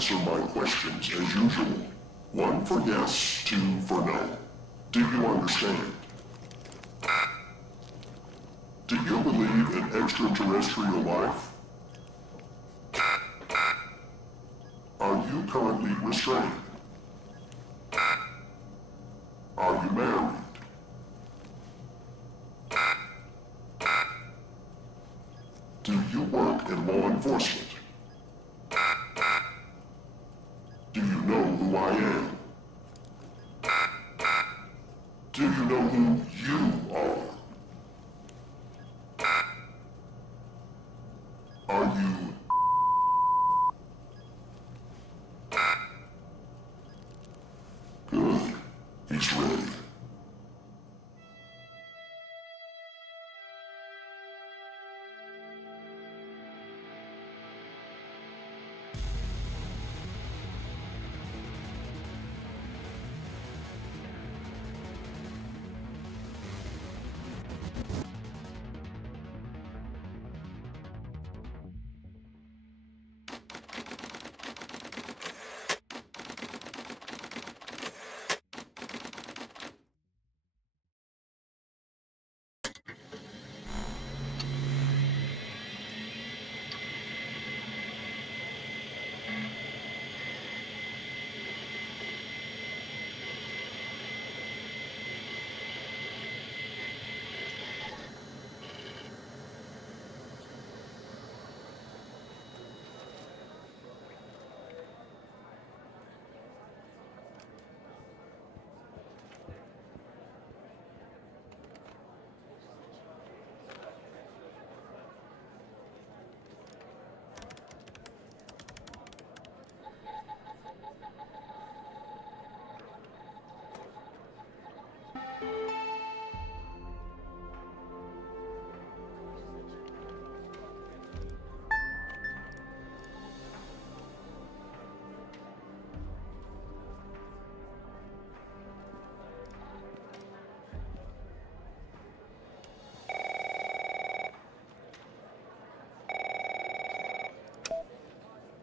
answer my questions as usual. 1 for yes, 2 for no. Do you understand? Do you believe in extraterrestrial life? Are you currently restrained? Are you married? Do you work in law enforcement? Do you know who I am? Do you know who you are? Are you... Good. He's ready.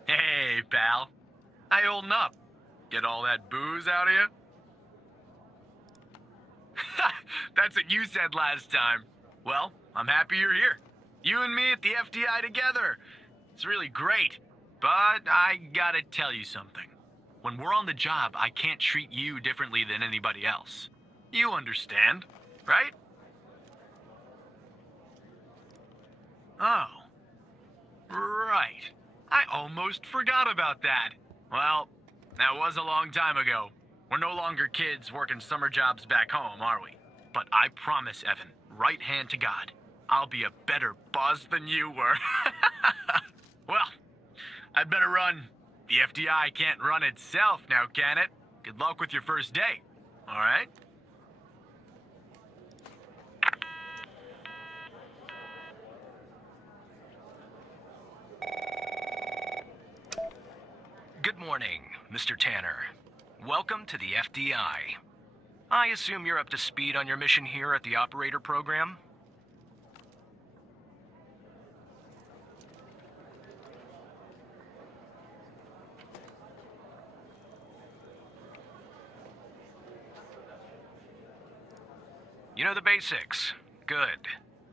Hey, pal. How you holding up? Get all that booze out of you? That's what you said last time. Well, I'm happy you're here. You and me at the FDI together. It's really great. But I gotta tell you something. When we're on the job, I can't treat you differently than anybody else. You understand, right? Oh. Right. I almost forgot about that. Well, that was a long time ago. We're no longer kids working summer jobs back home, are we? But I promise, Evan, right hand to God, I'll be a better boss than you were. Well, I'd better run. The FDI can't run itself now, can it? Good luck with your first day, all right? Good morning, Mr. Tanner. Welcome to the FDI. I assume you're up to speed on your mission here at the operator program? You know the basics. Good.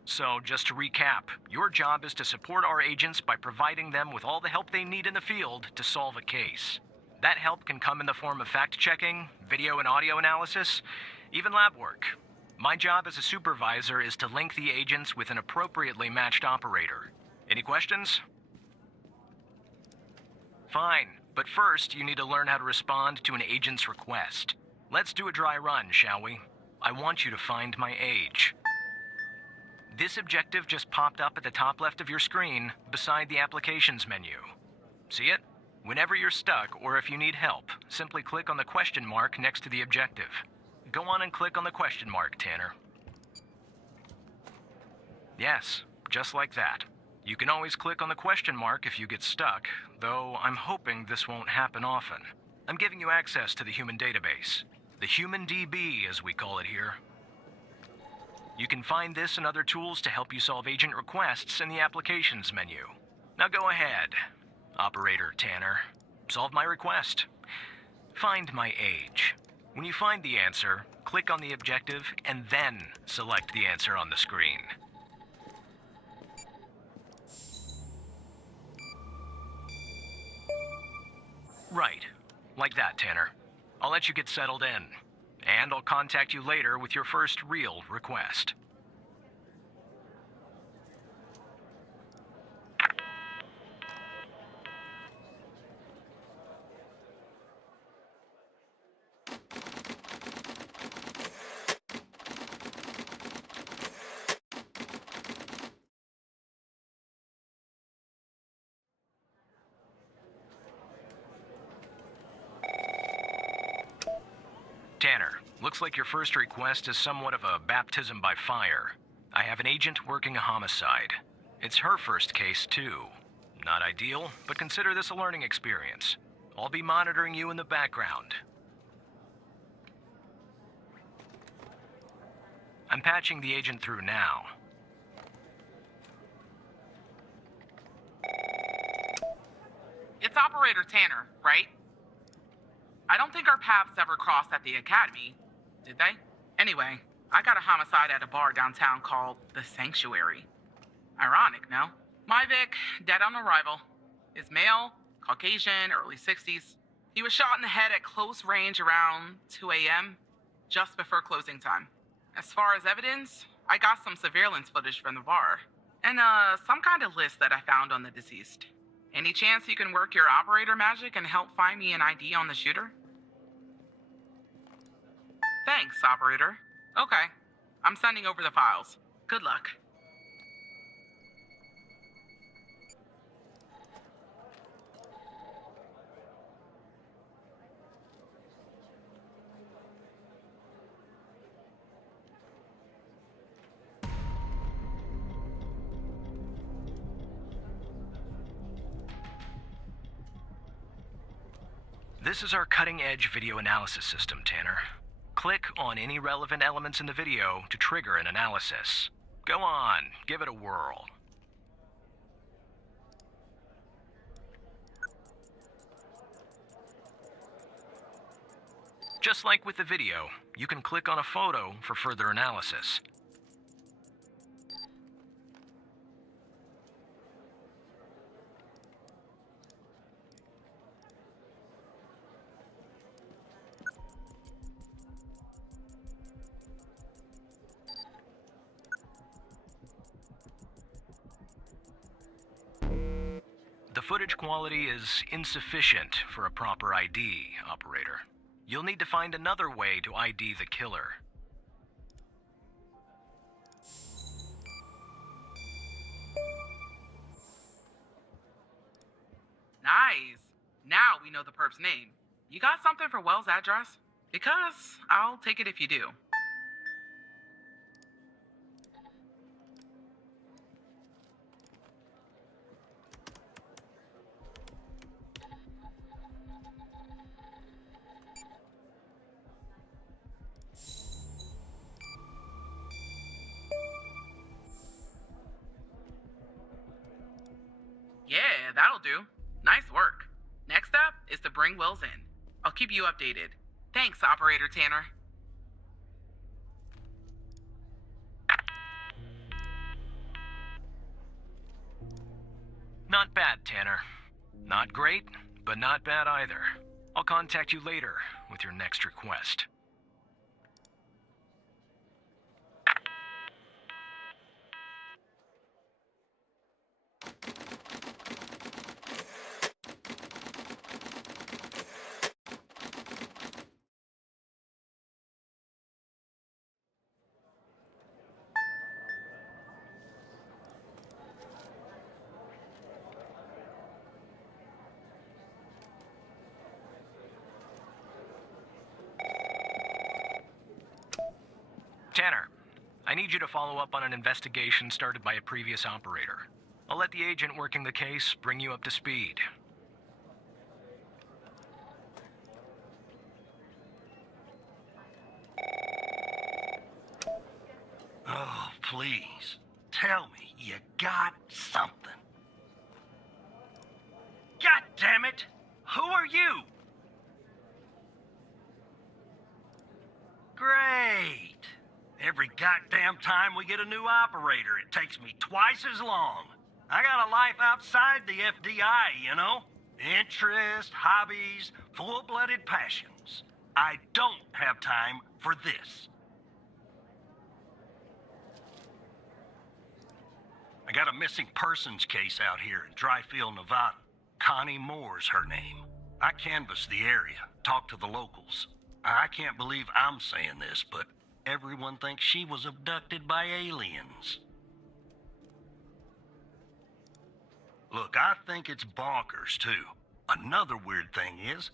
So, just to recap, your job is to support our agents by providing them with all the help they need in the field to solve a case. That help can come in the form of fact-checking, video and audio analysis, even lab work. My job as a supervisor is to link the agents with an appropriately matched operator. Any questions? Fine, but first you need to learn how to respond to an agent's request. Let's do a dry run, shall we? I want you to find my age. This objective just popped up at the top left of your screen, beside the applications menu. See it? Whenever you're stuck, or if you need help, simply click on the question mark next to the objective. Go on and click on the question mark, Tanner. Yes, just like that. You can always click on the question mark if you get stuck, though I'm hoping this won't happen often. I'm giving you access to the human database. The Human DB, as we call it here. You can find this and other tools to help you solve agent requests in the applications menu. Now go ahead, Operator Tanner. Solve my request. Find my age. When you find the answer, click on the objective and then select the answer on the screen. Right. Like that, Tanner. I'll let you get settled in. And I'll contact you later with your first real request. Tanner, looks like your first request is somewhat of a baptism by fire. I have an agent working a homicide. It's her first case, too. Not ideal, but consider this a learning experience. I'll be monitoring you in the background. I'm patching the agent through now. It's Operator Tanner, right? I don't think our paths ever crossed at the Academy, did they? Anyway, I got a homicide at a bar downtown called The Sanctuary. Ironic, no? My Vic, dead on arrival. Is male, Caucasian, early 60s. He was shot in the head at close range around 2 a.m., just before closing time. As far as evidence, I got some surveillance footage from the bar, and some kind of list that I found on the deceased. Any chance you can work your operator magic and help find me an ID on the shooter? Thanks, operator. Okay, I'm sending over the files. Good luck. This is our cutting-edge video analysis system, Tanner. Click on any relevant elements in the video to trigger an analysis. Go on, give it a whirl. Just like with the video, you can click on a photo for further analysis. The footage quality is insufficient for a proper ID, operator. You'll need to find another way to ID the killer. Nice. Now we know the perp's name. You got something for Wells' address? Because I'll take it if you do. Yeah, that'll do. Nice work. Next up is to bring Wells in. I'll keep you updated. Thanks, Operator Tanner. Not bad, Tanner. Not great, but not bad either. I'll contact you later with your next request. Tanner, I need you to follow up on an investigation started by a previous operator. I'll let the agent working the case bring you up to speed. Oh, please. Tell me you got something. God damn it! Who are you? Great. Every goddamn time we get a new operator, it takes me twice as long. I got a life outside the FDI, you know? Interests, hobbies, full-blooded passions. I don't have time for this. I got a missing persons case out here in Dryfield, Nevada. Connie Moore's her name. I canvassed the area, talked to the locals. I can't believe I'm saying this, but everyone thinks she was abducted by aliens. Look, I think it's bonkers, too. Another weird thing is,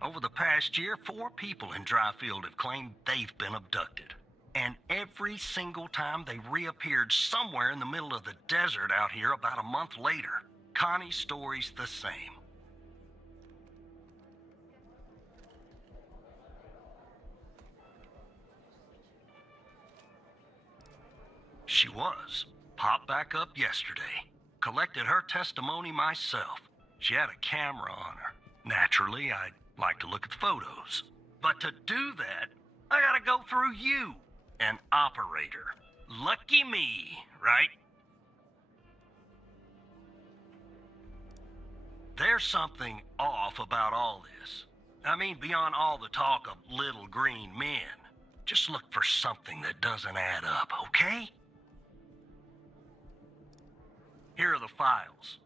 over the past year, 4 people in Dryfield have claimed they've been abducted. And every single time they reappeared somewhere in the middle of the desert out here about a month later. Connie's story's the same. She was. Popped back up yesterday. Collected her testimony myself. She had a camera on her. Naturally, I'd like to look at the photos. But to do that, I gotta go through you, an operator. Lucky me, right? There's something off about all this. I mean, beyond all the talk of little green men. Just look for something that doesn't add up, okay? Here are the files.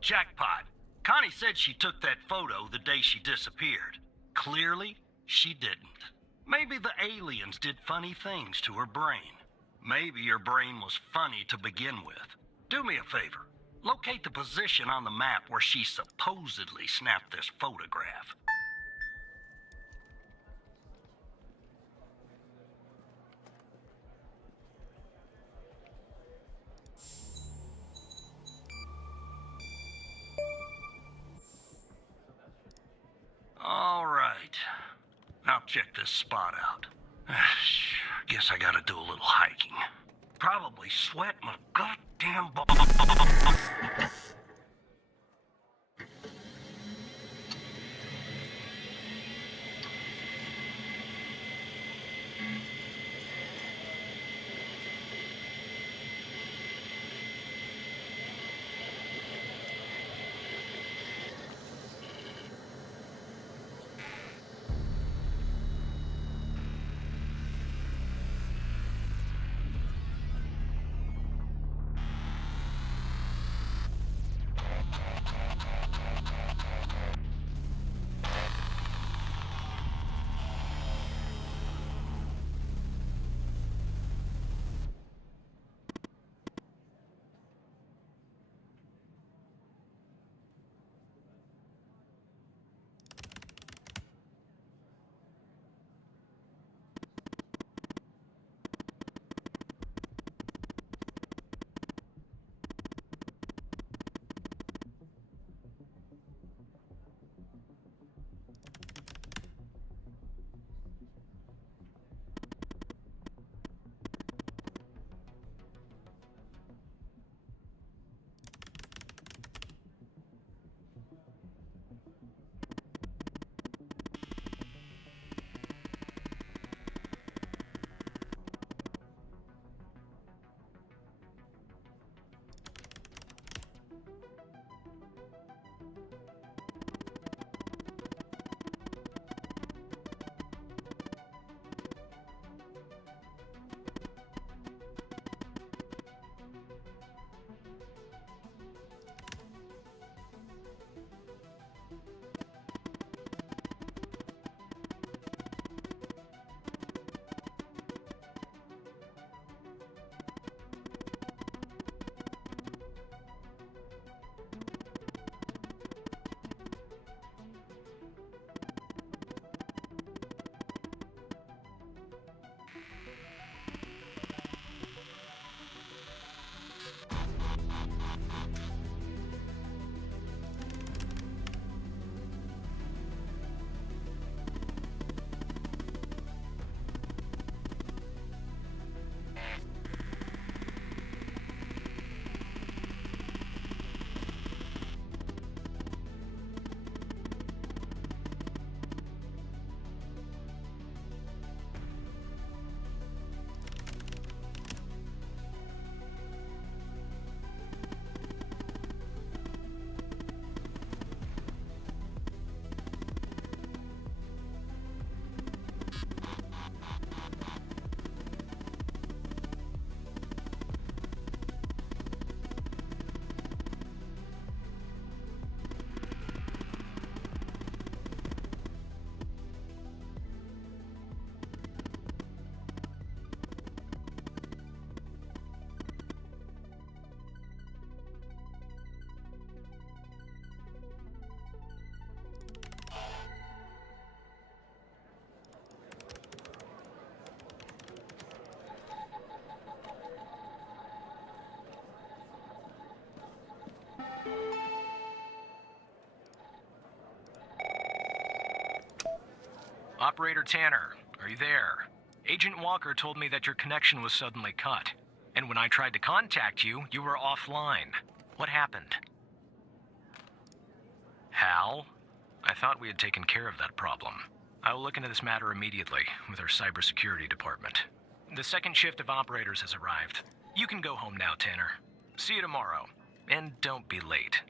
Jackpot. Connie said she took that photo the day she disappeared. Clearly, she didn't. Maybe the aliens did funny things to her brain. Maybe her brain was funny to begin with. Do me a favor. Locate the position on the map where she supposedly snapped this photograph. All right. Now check this spot out. Guess I gotta do a little hiking. Probably sweat my goddamn Operator Tanner, are you there? Agent Walker told me that your connection was suddenly cut. And when I tried to contact you, you were offline. What happened? Hal? I thought we had taken care of that problem. I will look into this matter immediately with our cybersecurity department. The second shift of operators has arrived. You can go home now, Tanner. See you tomorrow. And don't be late.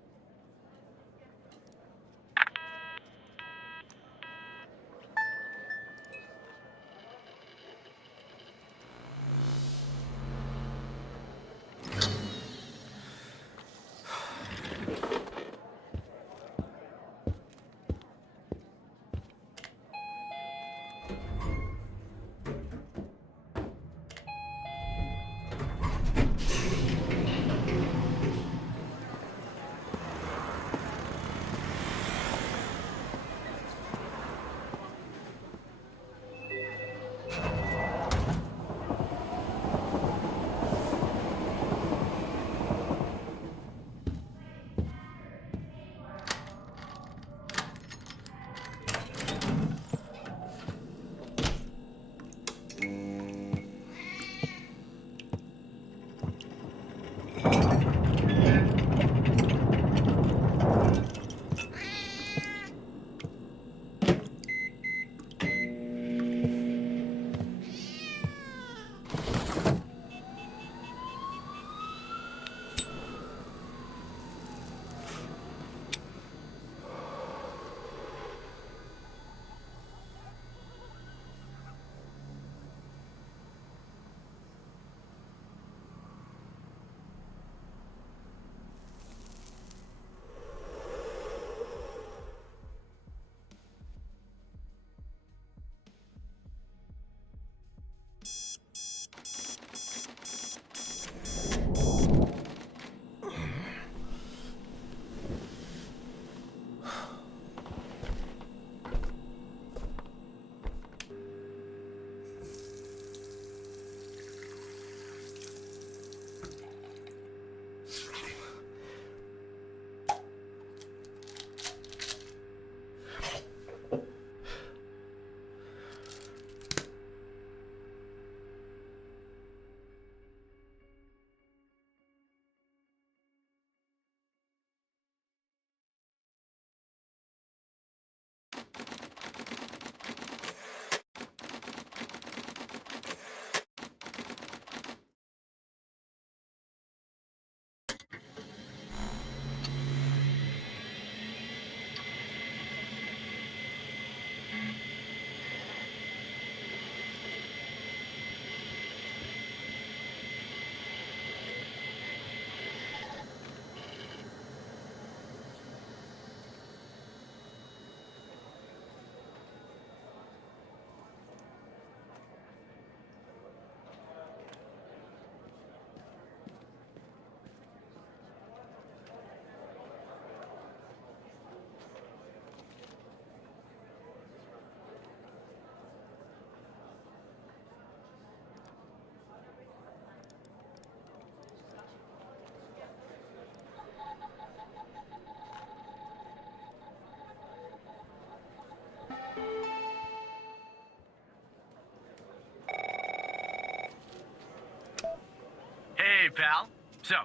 Hey, pal. So,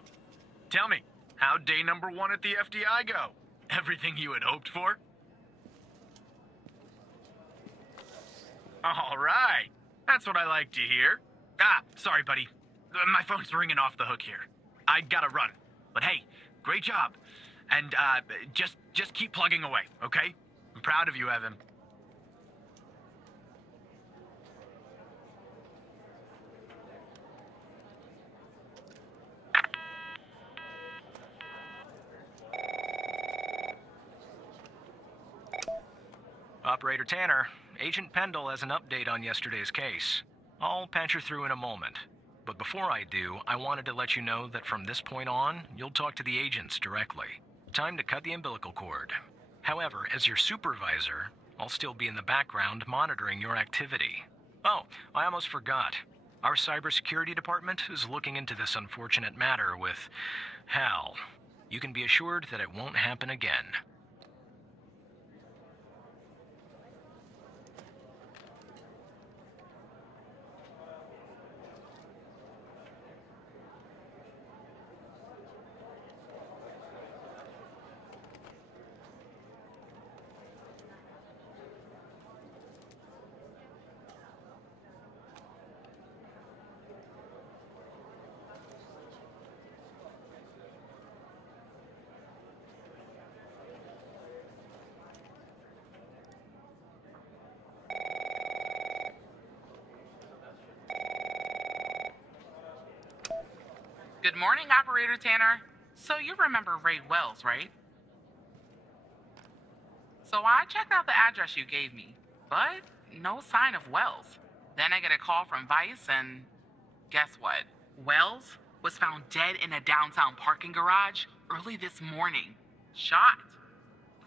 tell me, how'd day number 1 at the FDI go? Everything you had hoped for? All right. That's what I like to hear. Sorry, buddy. My phone's ringing off the hook here. I gotta run. But hey, great job. And, just keep plugging away, okay? I'm proud of you, Evan. Operator Tanner, Agent Pendle has an update on yesterday's case. I'll patch her through in a moment. But before I do, I wanted to let you know that from this point on, you'll talk to the agents directly. Time to cut the umbilical cord. However, as your supervisor, I'll still be in the background monitoring your activity. Oh, I almost forgot. Our cybersecurity department is looking into this unfortunate matter with Hal. You can be assured that it won't happen again. Good morning, Operator Tanner. So you remember Ray Wells, right? So I checked out the address you gave me, but no sign of Wells. Then I get a call from Vice, and guess what? Wells was found dead in a downtown parking garage early this morning. Shot.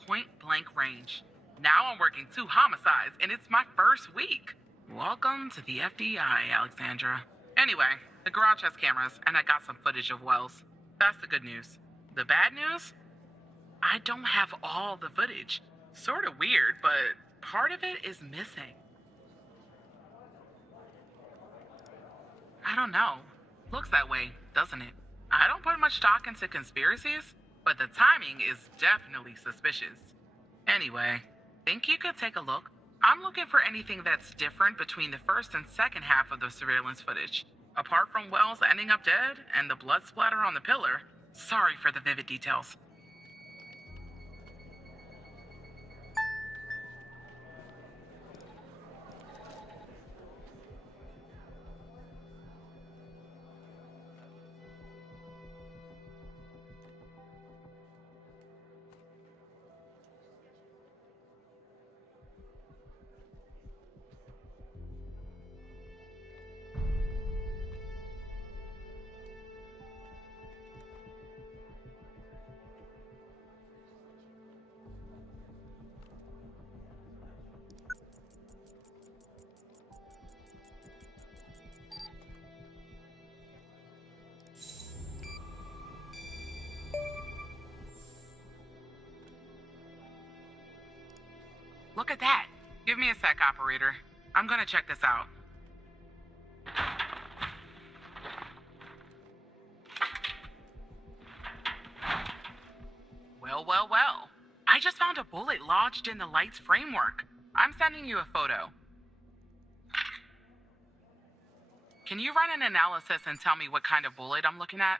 Point blank range. Now I'm working 2 homicides, and it's my first week. Welcome to the FBI, Alexandra. Anyway, the garage has cameras, and I got some footage of Wells. That's the good news. The bad news? I don't have all the footage. Sort of weird, but part of it is missing. I don't know. Looks that way, doesn't it? I don't put much stock into conspiracies, but the timing is definitely suspicious. Anyway, think you could take a look? I'm looking for anything that's different between the first and second half of the surveillance footage. Apart from Wells ending up dead and the blood splatter on the pillar. Sorry for the vivid details. Look at that. Give me a sec, operator. I'm gonna check this out. Well. I just found a bullet lodged in the light's framework. I'm sending you a photo. Can you run an analysis and tell me what kind of bullet I'm looking at?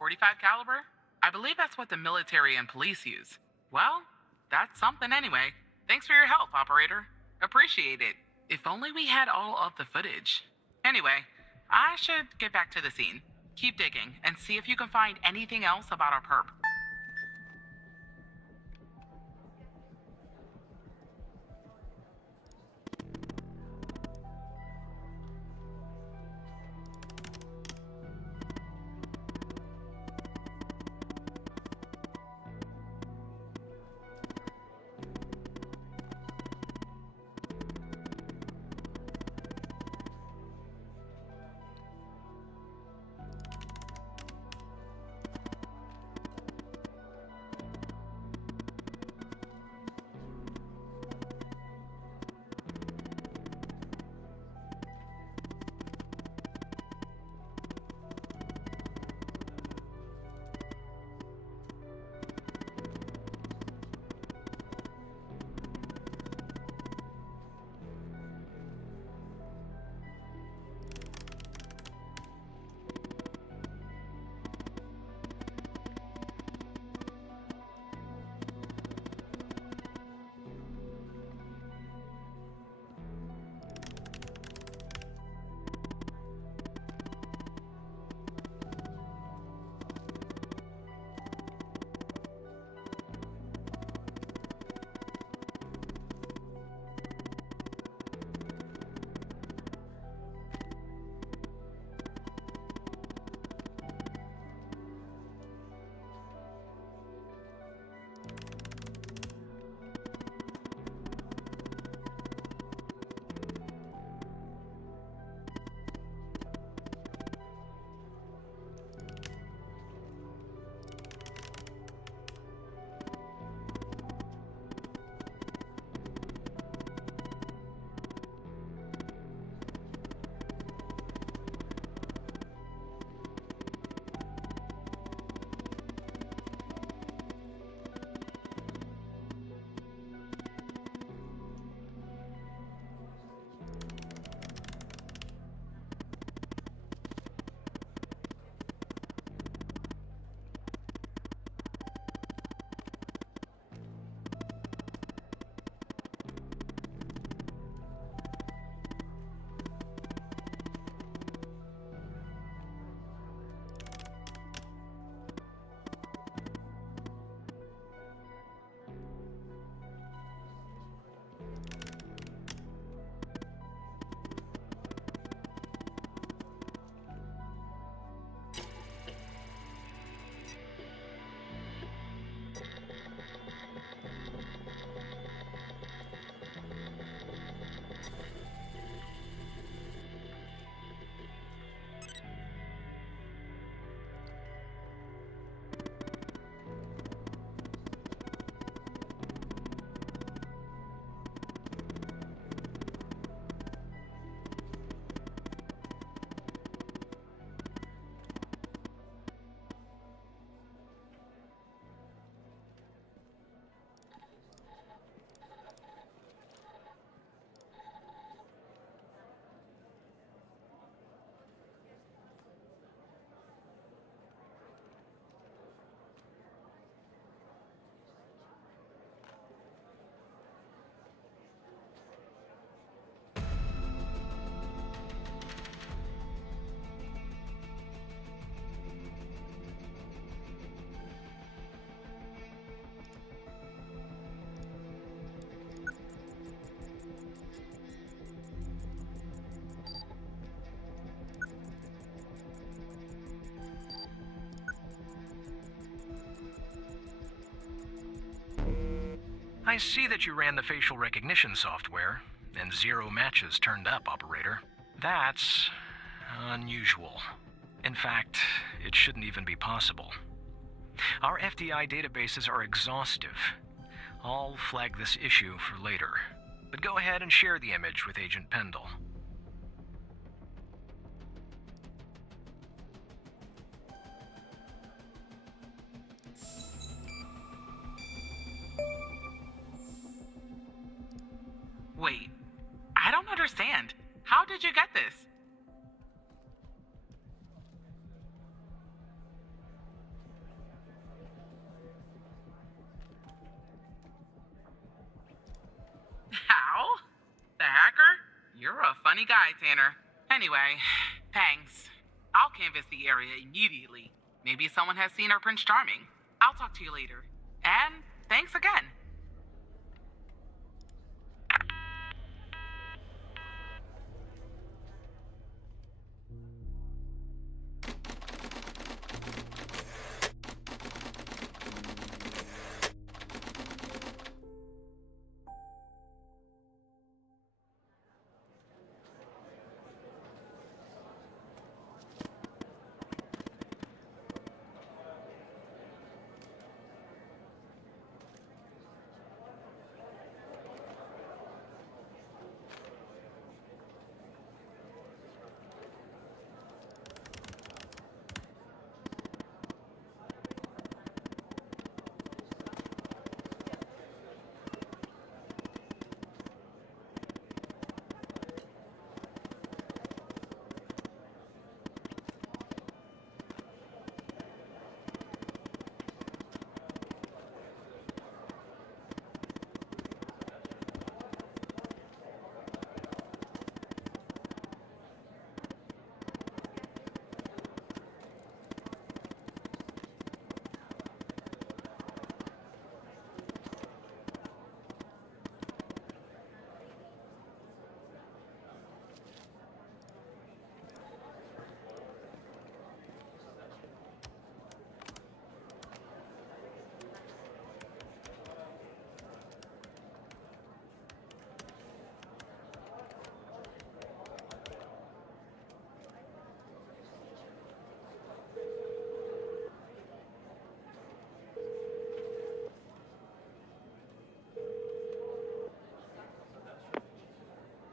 .45 caliber? I believe that's what the military and police use. Well, that's something anyway. Thanks for your help, operator. Appreciate it. If only we had all of the footage. Anyway, I should get back to the scene. Keep digging and see if you can find anything else about our perp. I see that you ran the facial recognition software, and 0 matches turned up, Operator. That's unusual. In fact, it shouldn't even be possible. Our FDI databases are exhaustive. I'll flag this issue for later, but go ahead and share the image with Agent Pendle. Wait, I don't understand. How did you get this? How? The hacker? You're a funny guy, Tanner. Anyway, thanks. I'll canvass the area immediately. Maybe someone has seen our Prince Charming. I'll talk to you later. And thanks again.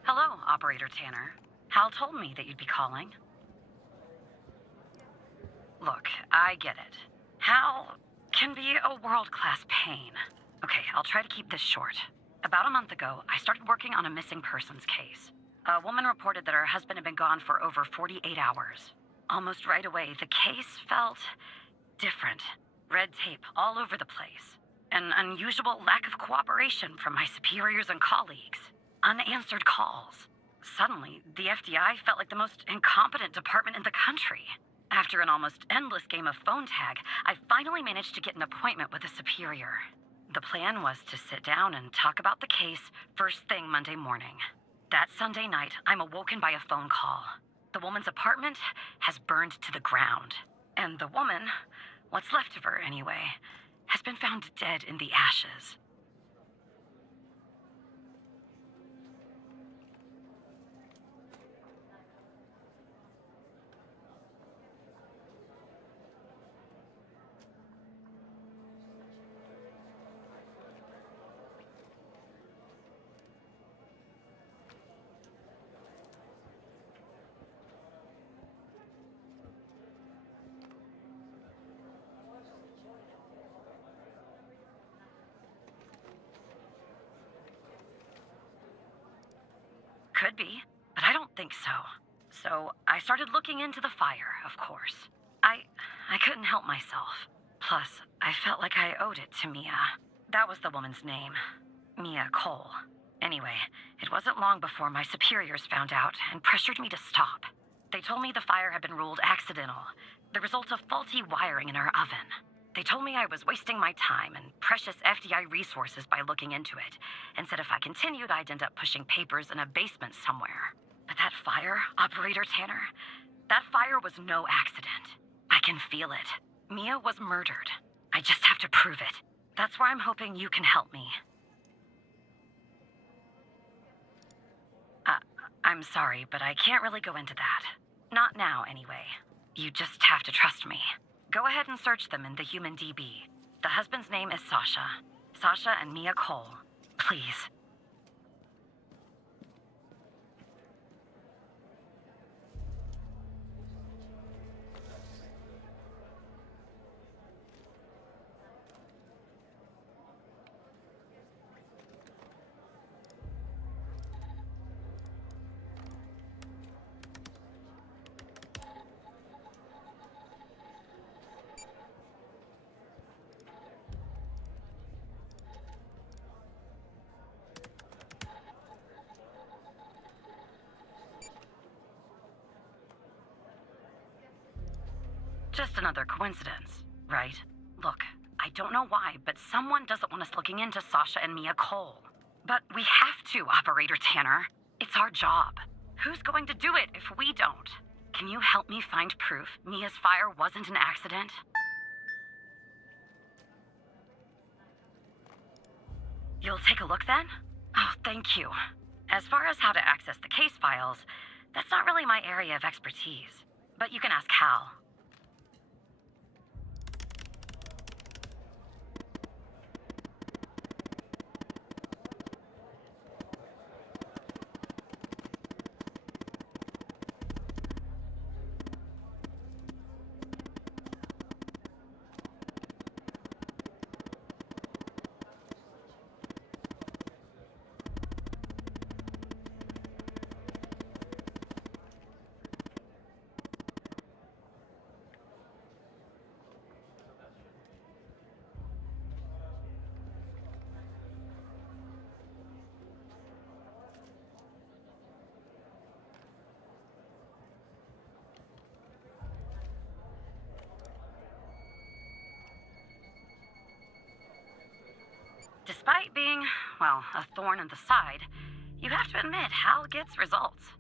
Hello, Operator Tanner. Hal told me that you'd be calling. Look, I get it. Hal can be a world-class pain. Okay, I'll try to keep this short. About a month ago, I started working on a missing persons case. A woman reported that her husband had been gone for over 48 hours. Almost right away, the case felt different. Red tape all over the place. An unusual lack of cooperation from my superiors and colleagues. Unanswered calls. Suddenly, the FDI felt like the most incompetent department in the country. After an almost endless game of phone tag, I finally managed to get an appointment with a superior. The plan was to sit down and talk about the case first thing Monday morning. That Sunday night, I'm awoken by a phone call. The woman's apartment has burned to the ground. And the woman, what's left of her anyway, has been found dead in the ashes. Could be, but I don't think so. So I started looking into the fire, of course. I couldn't help myself. Plus, I felt like I owed it to Mia. That was the woman's name. Mia Cole. Anyway, it wasn't long before my superiors found out and pressured me to stop. They told me the fire had been ruled accidental, the result of faulty wiring in our oven. They told me I was wasting my time and precious FDI resources by looking into it, and said if I continued, I'd end up pushing papers in a basement somewhere. But that fire, Operator Tanner, that fire was no accident. I can feel it. Mia was murdered. I just have to prove it. That's where I'm hoping you can help me. I'm sorry, but I can't really go into that. Not now, anyway. You just have to trust me. Go ahead and search them in the Human DB. The husband's name is Sasha. Sasha and Mia Cole. Please. Just another coincidence, right? Look, I don't know why, but someone doesn't want us looking into Sasha and Mia Cole. But we have to, Operator Tanner. It's our job. Who's going to do it if we don't? Can you help me find proof Mia's fire wasn't an accident? You'll take a look then? Oh, thank you. As far as how to access the case files, that's not really my area of expertise. But you can ask Hal. Despite being, well, a thorn in the side, you have to admit Hal gets results.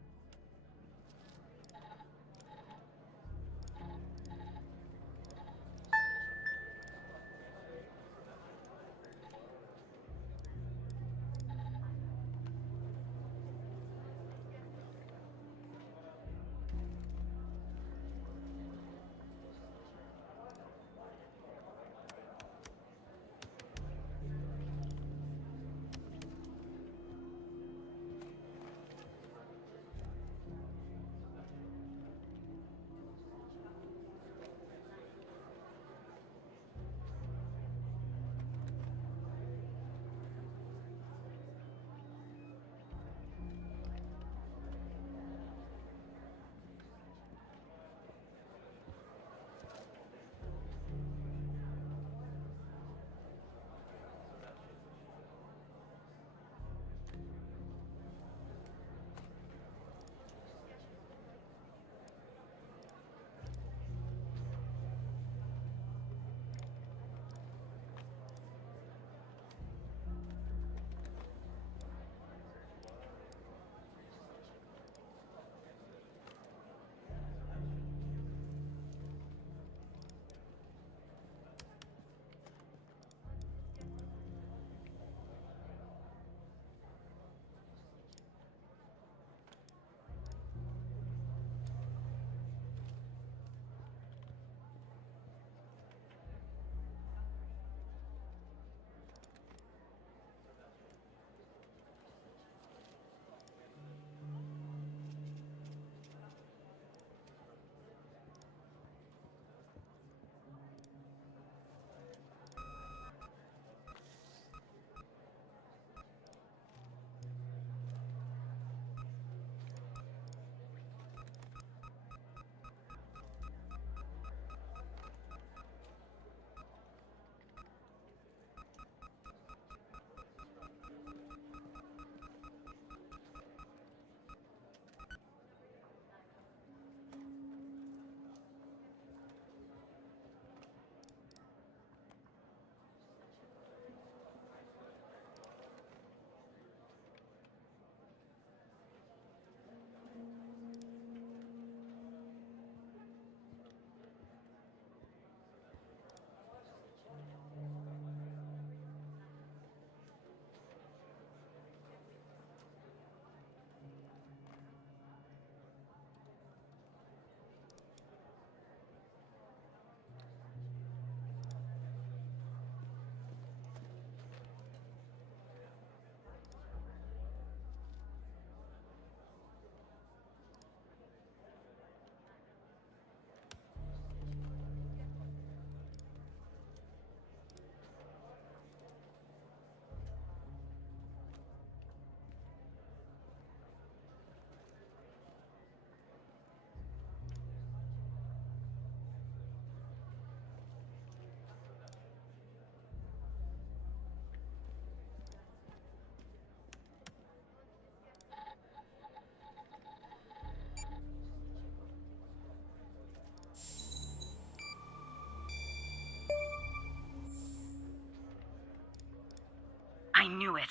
I knew it.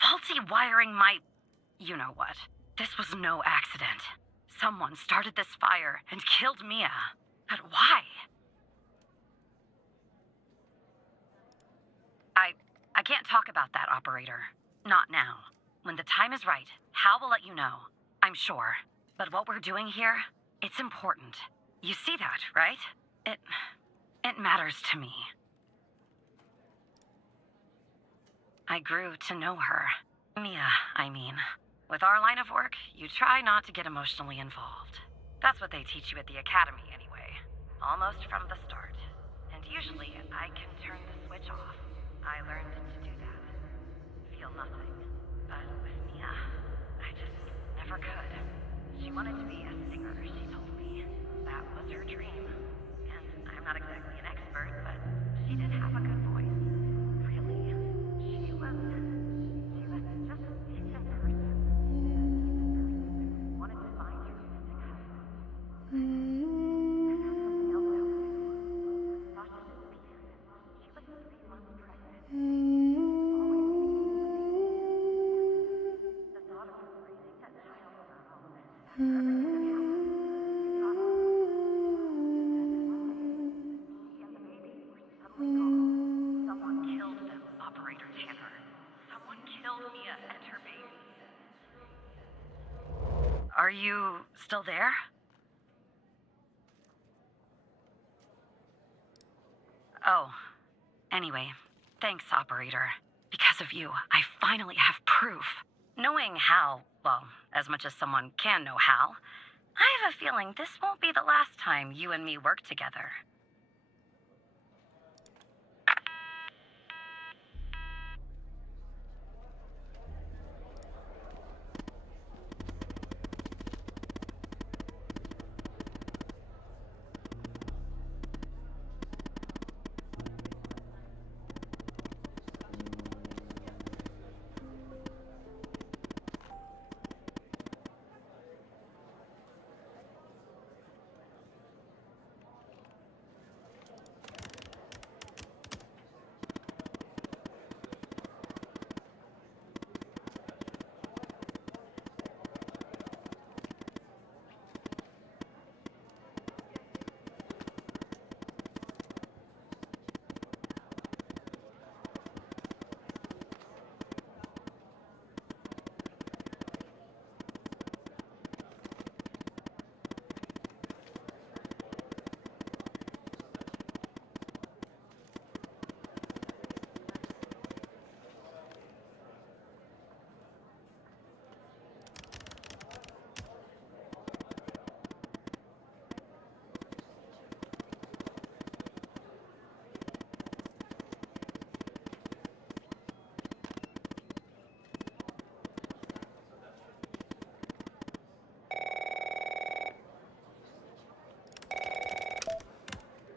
Faulty wiring my... You know what. This was no accident. Someone started this fire and killed Mia. But why? I can't talk about that, Operator. Not now. When the time is right, Hal will let you know. I'm sure. But what we're doing here, it's important. You see that, right? It matters to me. I grew to know her. Mia, I mean. With our line of work, you try not to get emotionally involved. That's what they teach you at the academy, anyway. Almost from the start. And usually, I can turn the switch off. I learned to do that. Feel nothing. But with Mia, I just never could. She wanted to be a singer, she told me. That was her dream. And I'm not exactly an expert, but she did have a good voice. Really. She was just a decent person. Wanted to find her music husband. I found something else out too. Sasha disappeared. She was 3 months pregnant. The thought of raising that child on her own after everything that happened, got her. And one day, she and the baby were suddenly gone. Someone killed them, Operator Tanner. Someone killed Mia and her baby. Are you still there? Oh. Anyway, thanks, Operator. Because of you, I finally have proof. Knowing Hal, well, as much as someone can know Hal, I have a feeling this won't be the last time you and me work together.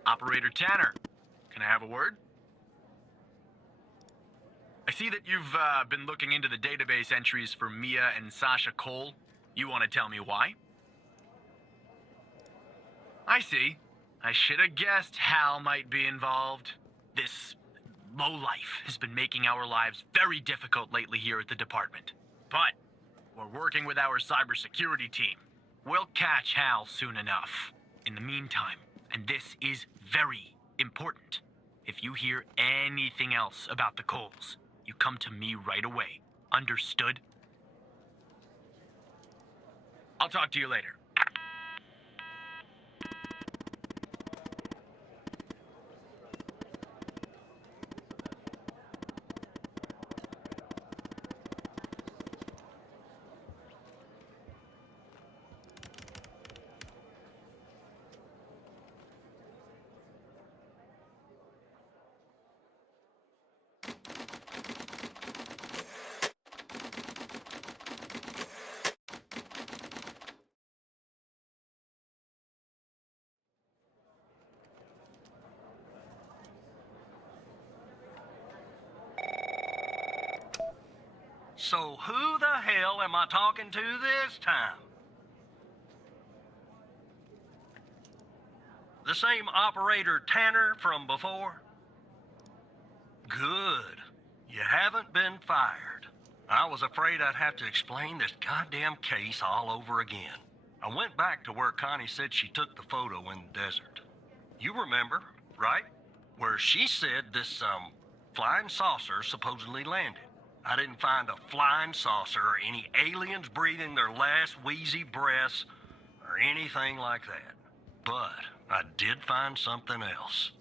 Operator Tanner, can I have a word? I see that you've been looking into the database entries for Mia and Sasha Cole. You want to tell me why? I see. I should have guessed Hal might be involved. This lowlife has been making our lives very difficult lately here at the department. But we're working with our cybersecurity team. We'll catch Hal soon enough. In the meantime, and this is very important, if you hear anything else about the Coles, you come to me right away. Understood? I'll talk to you later. So who the hell am I talking to this time? The same Operator Tanner from before? Good. You haven't been fired. I was afraid I'd have to explain this goddamn case all over again. I went back to where Connie said she took the photo in the desert. You remember, right? Where she said this, flying saucer supposedly landed. I didn't find a flying saucer or any aliens breathing their last wheezy breaths or anything like that. But I did find something else.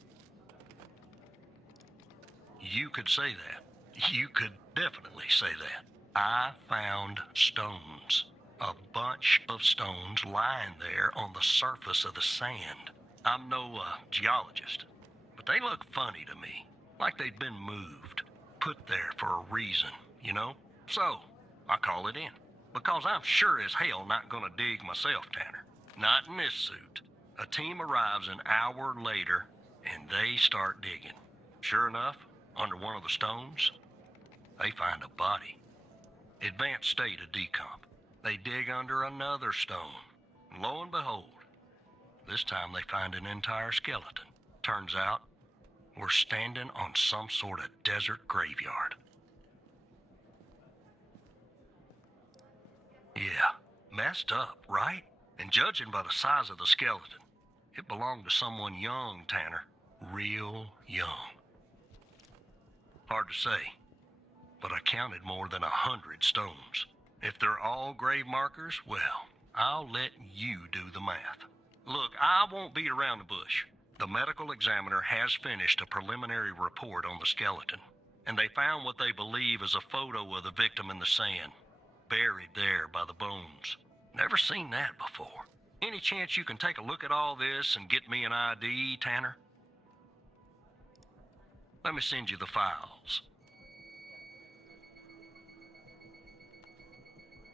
You could say that. You could definitely say that. I found stones. A bunch of stones lying there on the surface of the sand. I'm no geologist, but they look funny to me. Like they'd been moved. Put there for a reason, you know? So, I call it in. Because I'm sure as hell not gonna dig myself, Tanner. Not in this suit. A team arrives an hour later, and they start digging. Sure enough, under one of the stones, they find a body. Advanced state of decomp. They dig under another stone. And lo and behold, this time they find an entire skeleton. Turns out, we're standing on some sort of desert graveyard. Yeah, messed up, right? And judging by the size of the skeleton, it belonged to someone young, Tanner. Real young. Hard to say, but I counted more than 100 stones. If they're all grave markers, well, I'll let you do the math. Look, I won't beat around the bush. The medical examiner has finished a preliminary report on the skeleton, and they found what they believe is a photo of the victim in the sand, buried there by the bones. Never seen that before. Any chance you can take a look at all this and get me an ID, Tanner? Let me send you the files.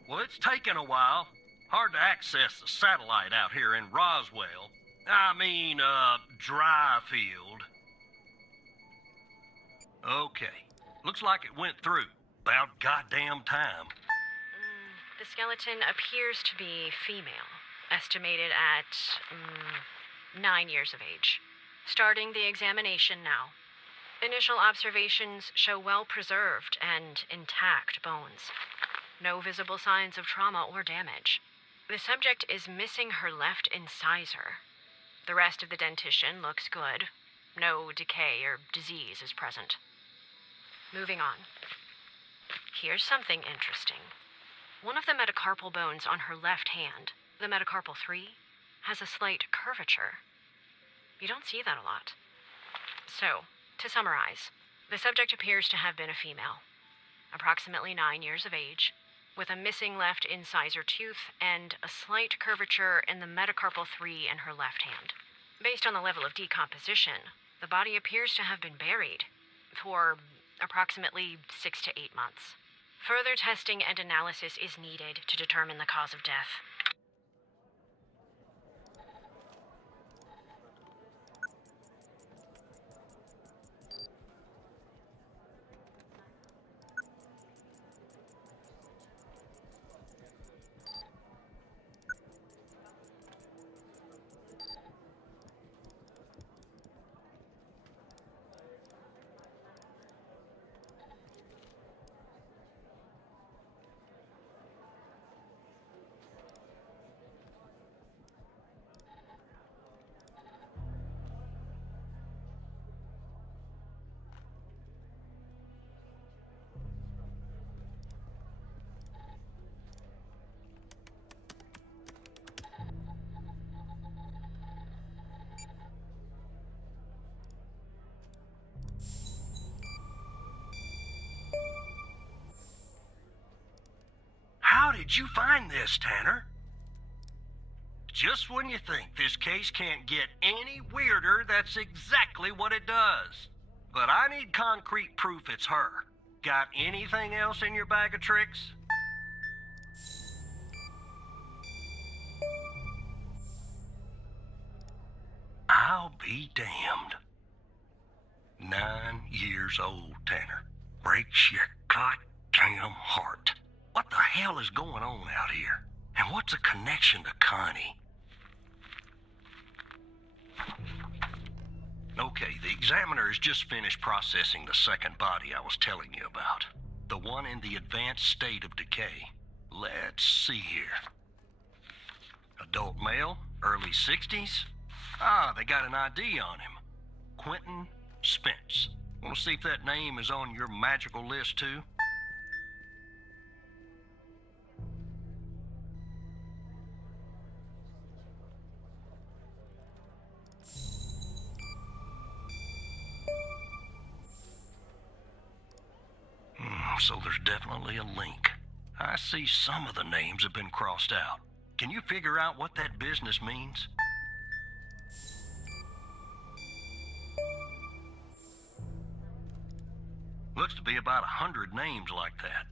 Well, it's taken a while. Hard to access the satellite out here in Roswell. Dryfield. Okay. Looks like it went through. About goddamn time. The skeleton appears to be female, estimated at 9 years of age. Starting the examination now. Initial observations show well-preserved and intact bones. No visible signs of trauma or damage. The subject is missing her left incisor. The rest of the dentition looks good. No decay or disease is present. Moving on. Here's something interesting. One of the metacarpal bones on her left hand, the metacarpal 3, has a slight curvature. You don't see that a lot. So, to summarize, the subject appears to have been a female, approximately 9 years of age, with a missing left incisor tooth and a slight curvature in the metacarpal 3 in her left hand. Based on the level of decomposition, the body appears to have been buried for approximately 6 to 8 months. Further testing and analysis is needed to determine the cause of death. How did you find this, Tanner? Just when you think this case can't get any weirder, that's exactly what it does. But I need concrete proof it's her. Got anything else in your bag of tricks? I'll be damned. 9 years old, Tanner. Breaks your goddamn heart. What the hell is going on out here? And what's a connection to Connie? Okay, the examiner has just finished processing the second body I was telling you about. The one in the advanced state of decay. Let's see here. Adult male, early 60s. Ah, they got an ID on him. Quentin Spence. Want to see if that name is on your magical list too? So there's definitely a link. I see some of the names have been crossed out. Can you figure out what that business means? Looks to be about 100 names like that.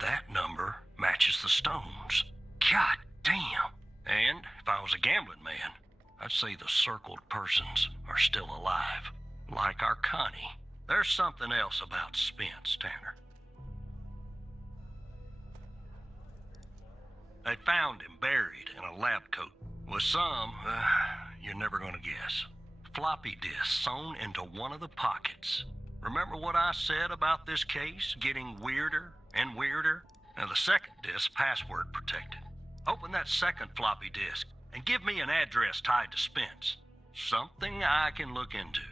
That number matches the stones. God damn. And if I was a gambling man, I'd say the circled persons are still alive. Like our Connie. There's something else about Spence, Tanner. They found him buried in a lab coat with some, you're never gonna guess, floppy disk sewn into one of the pockets. Remember what I said about this case getting weirder and weirder? Now the second disk password protected. Open that second floppy disk and give me an address tied to Spence. Something I can look into.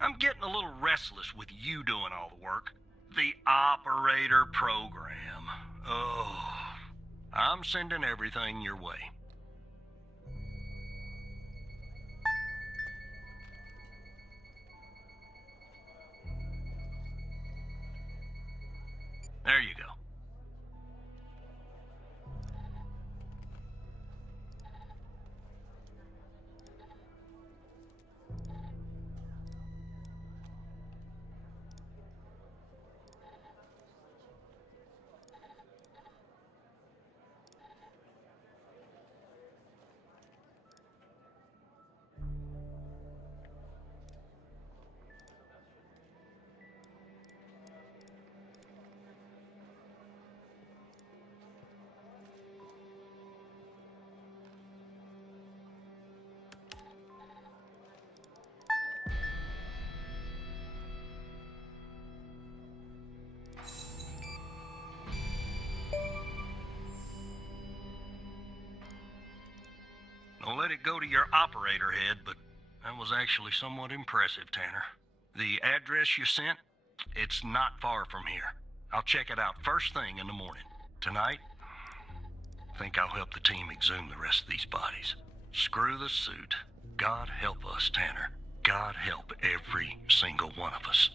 I'm getting a little restless with you doing all the work. The operator program. Oh. I'm sending everything your way. There you go. Don't let it go to your operator head, but that was actually somewhat impressive, Tanner. The address you sent, it's not far from here. I'll check it out first thing in the morning. Tonight, I think I'll help the team exhume the rest of these bodies. Screw the suit. God help us, Tanner. God help every single one of us.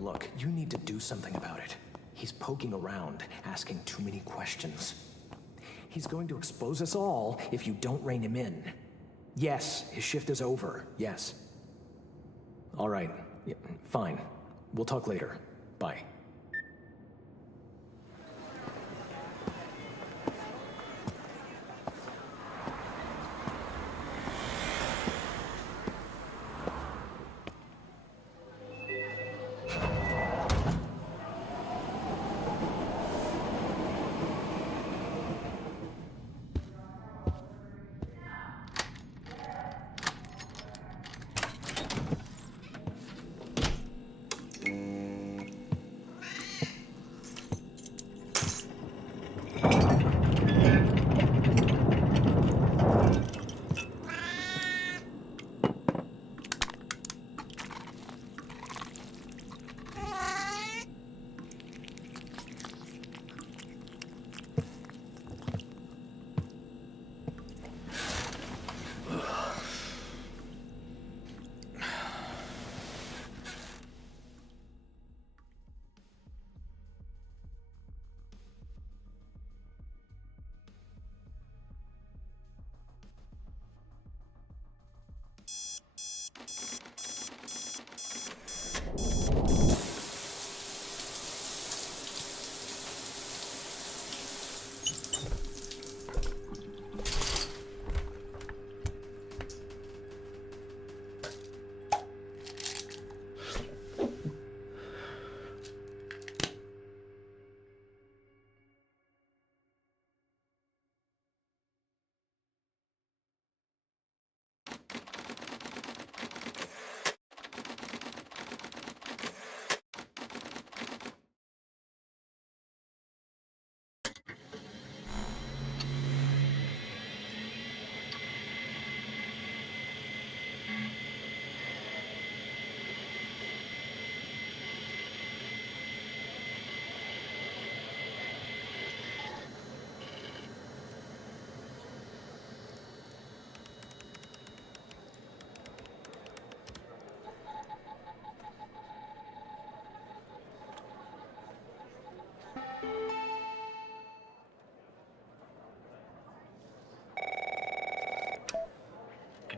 Look, you need to do something about it. He's poking around, asking too many questions. He's going to expose us all if you don't rein him in. Yes, his shift is over, yes. All right, yeah, fine. We'll talk later. Bye.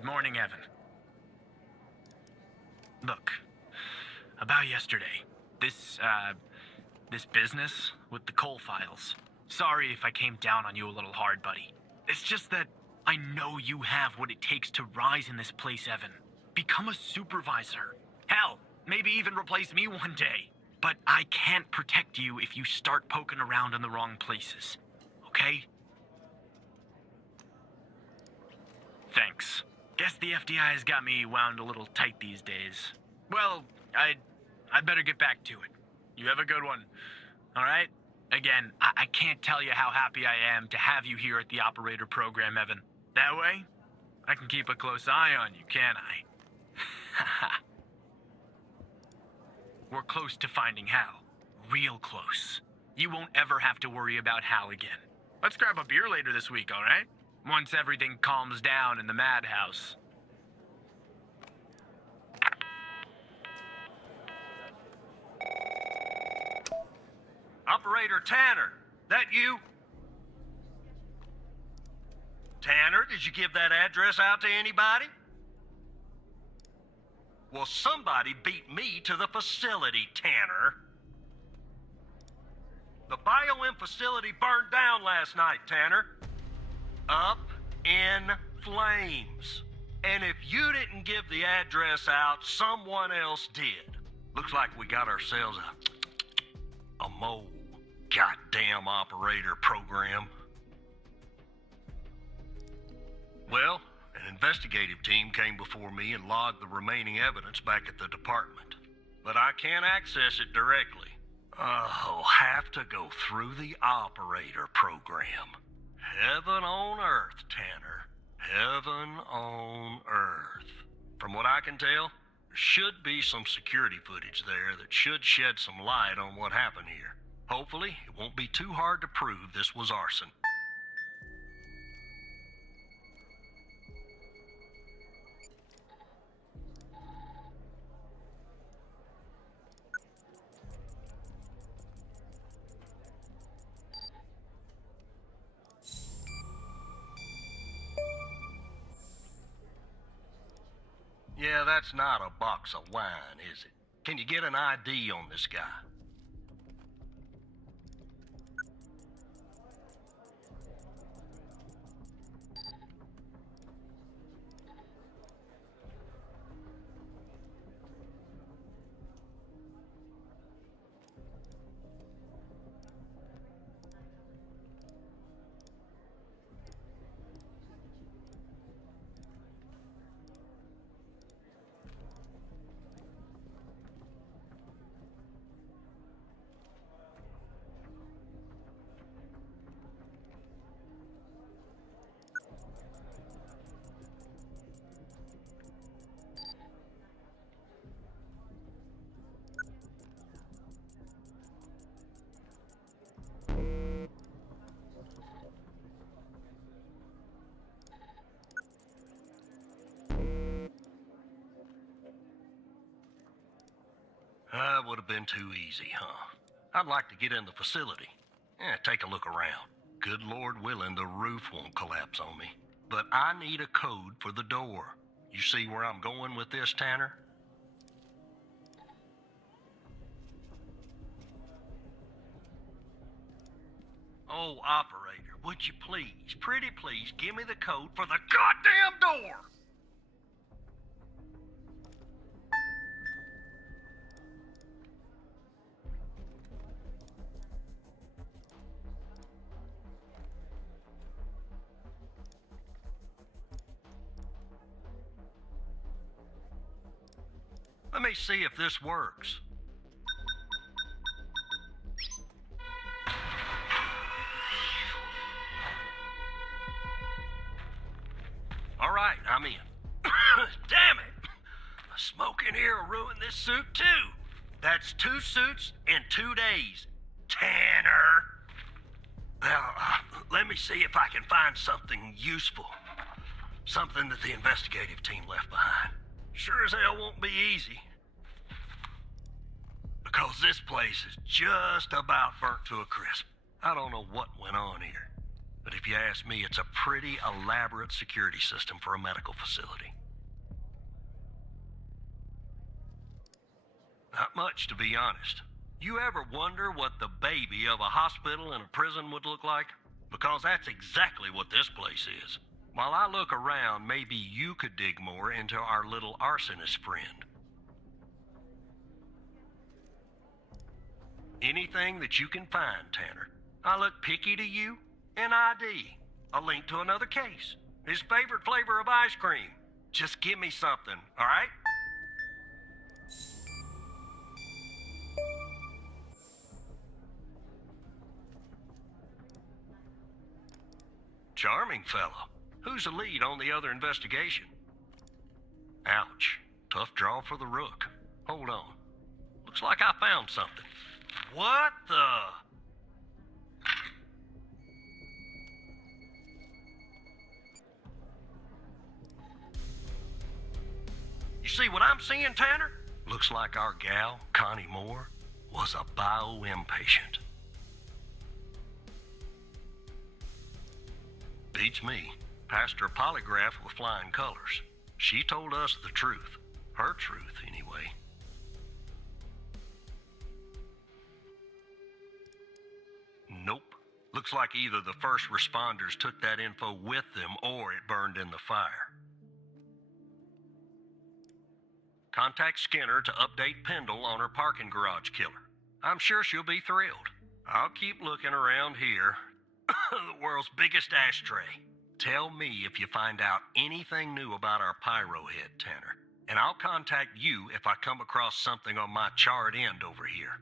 Good morning, Evan. Look, about yesterday, this business with the Cole files. Sorry if I came down on you a little hard, buddy. It's just that I know you have what it takes to rise in this place, Evan. Become a supervisor. Hell, maybe even replace me one day. But I can't protect you if you start poking around in the wrong places. Okay? Thanks. Guess the FDI has got me wound a little tight these days. Well, I'd better get back to it. You have a good one. All right? Again, I can't tell you how happy I am to have you here at the operator program, Evan. That way, I can keep a close eye on you, can't I? We're close to finding Hal. Real close. You won't ever have to worry about Hal again. Let's grab a beer later this week, all right? Once everything calms down in the madhouse. Operator Tanner, that you? Tanner, did you give that address out to anybody? Well, somebody beat me to the facility, Tanner. The BioM facility burned down last night, Tanner. Up in flames. And if you didn't give the address out, someone else did. Looks like we got ourselves a mole. Goddamn operator program. Well, an investigative team came before me and logged the remaining evidence back at the department. But I can't access it directly. I'll have to go through the operator program. Heaven on earth, Tanner. Heaven on earth. From what I can tell, there should be some security footage there that should shed some light on what happened here. Hopefully, it won't be too hard to prove this was arson. Yeah, that's not a box of wine, is it? Can you get an ID on this guy? That would have been too easy, huh? I'd like to get in the facility. Take a look around. Good Lord willing, the roof won't collapse on me. But I need a code for the door. You see where I'm going with this, Tanner? Oh, operator, would you please, pretty please, give me the code for the goddamn door? Let me see if this works. All right, I'm in. Damn it! The smoke in here will ruin this suit too. That's 2 suits in 2 days. Tanner! Well, let me see if I can find something useful. Something that the investigative team left behind. Sure as hell won't be easy. Because this place is just about burnt to a crisp. I don't know what went on here. But if you ask me, it's a pretty elaborate security system for a medical facility. Not much, to be honest. You ever wonder what the baby of a hospital and a prison would look like? Because that's exactly what this place is. While I look around, maybe you could dig more into our little arsonist friend. Anything that you can find, Tanner. I look picky to you? An ID. A link to another case. His favorite flavor of ice cream. Just give me something, all right? Charming fellow. Who's the lead on the other investigation? Ouch. Tough draw for the rook. Hold on. Looks like I found something. What the? You see what I'm seeing, Tanner? Looks like our gal, Connie Moore, was a bio-impatient. Beats me. Passed her polygraph with flying colors. She told us the truth. Her truth, anyway. Nope. Looks like either the first responders took that info with them or it burned in the fire. Contact Skinner to update Pendle on her parking garage killer. I'm sure she'll be thrilled. I'll keep looking around here. The world's biggest ashtray. Tell me if you find out anything new about our pyro head, Tanner. And I'll contact you if I come across something on my charred end over here.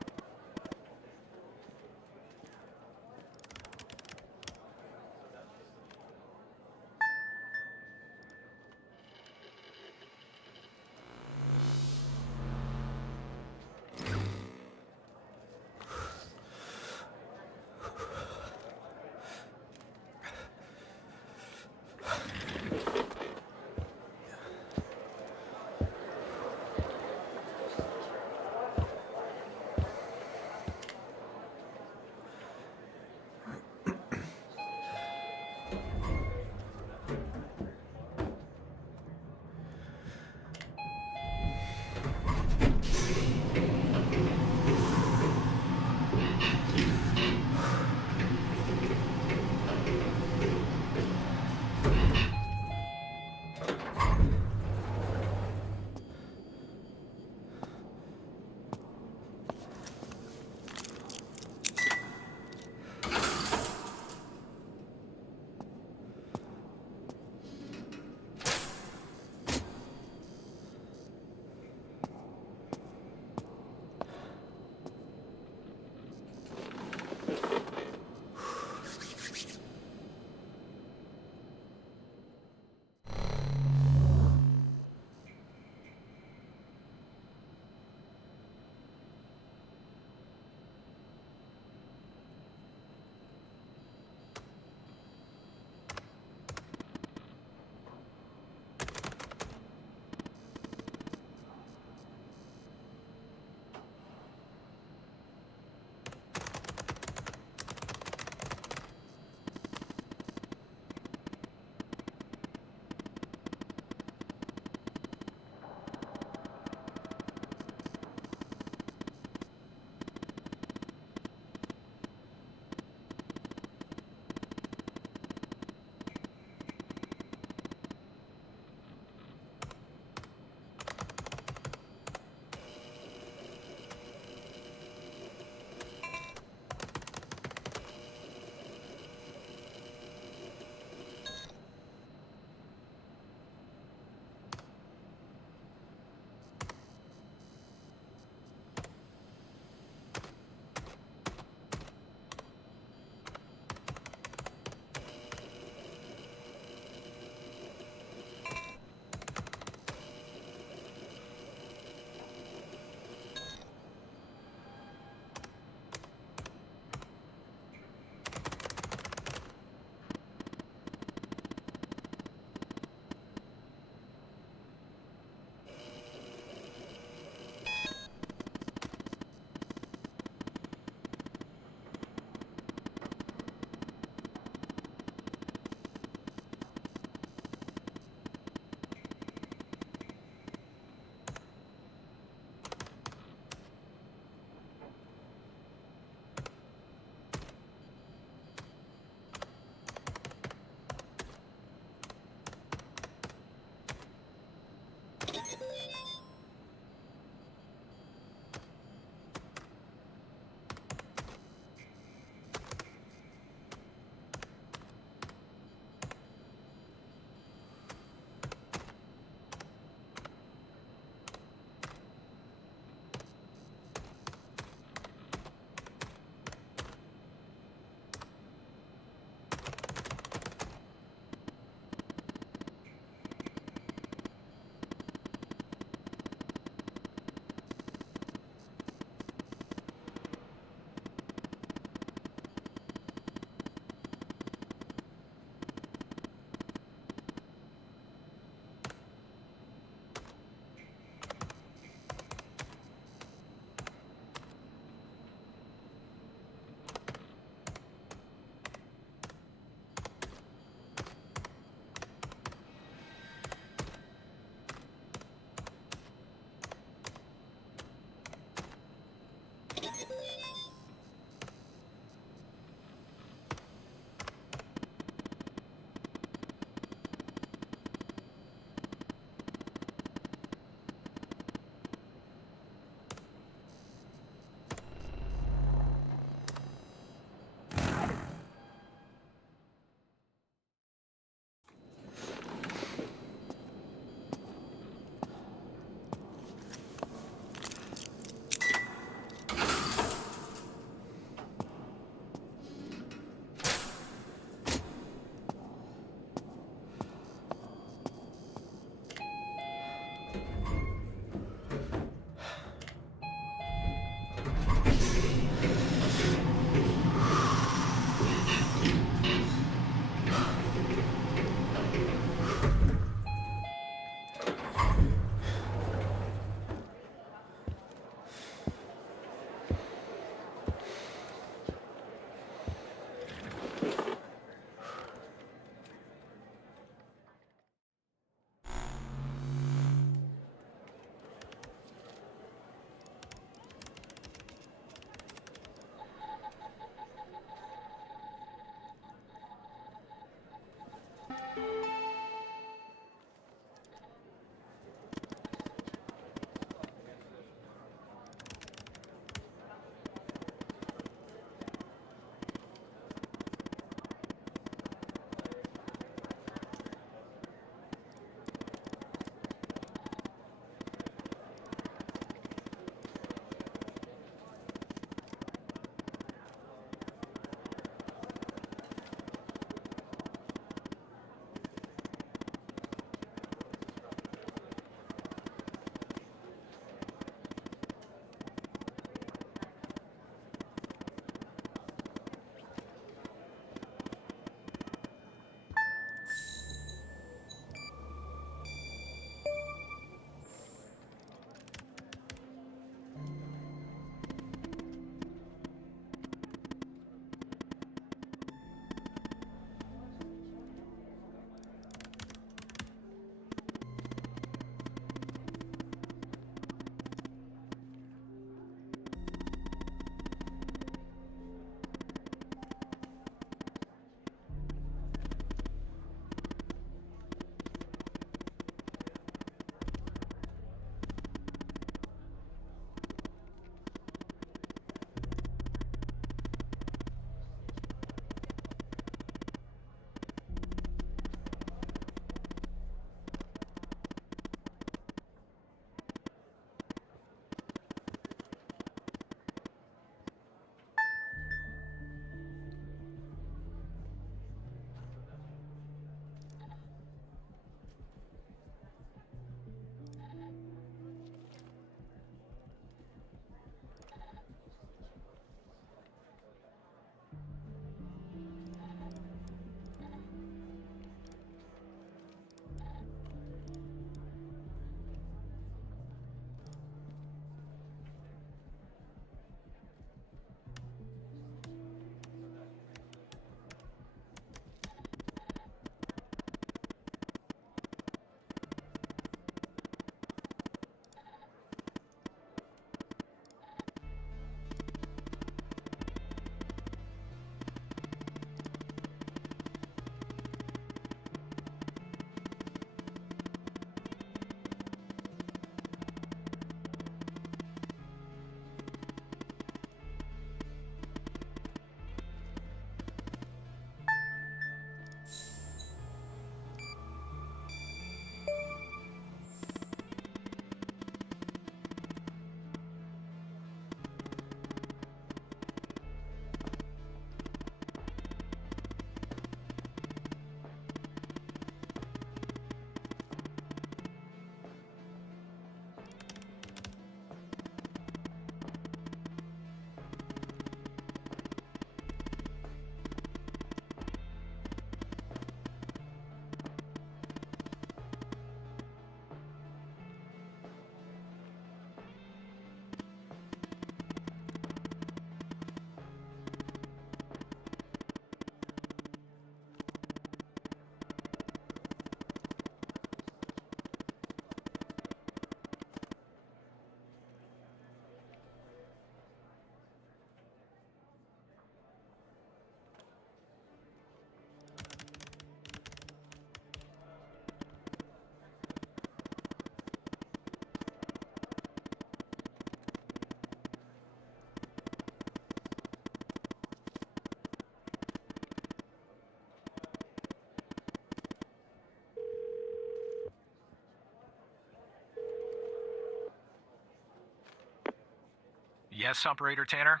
Yes, Operator Tanner?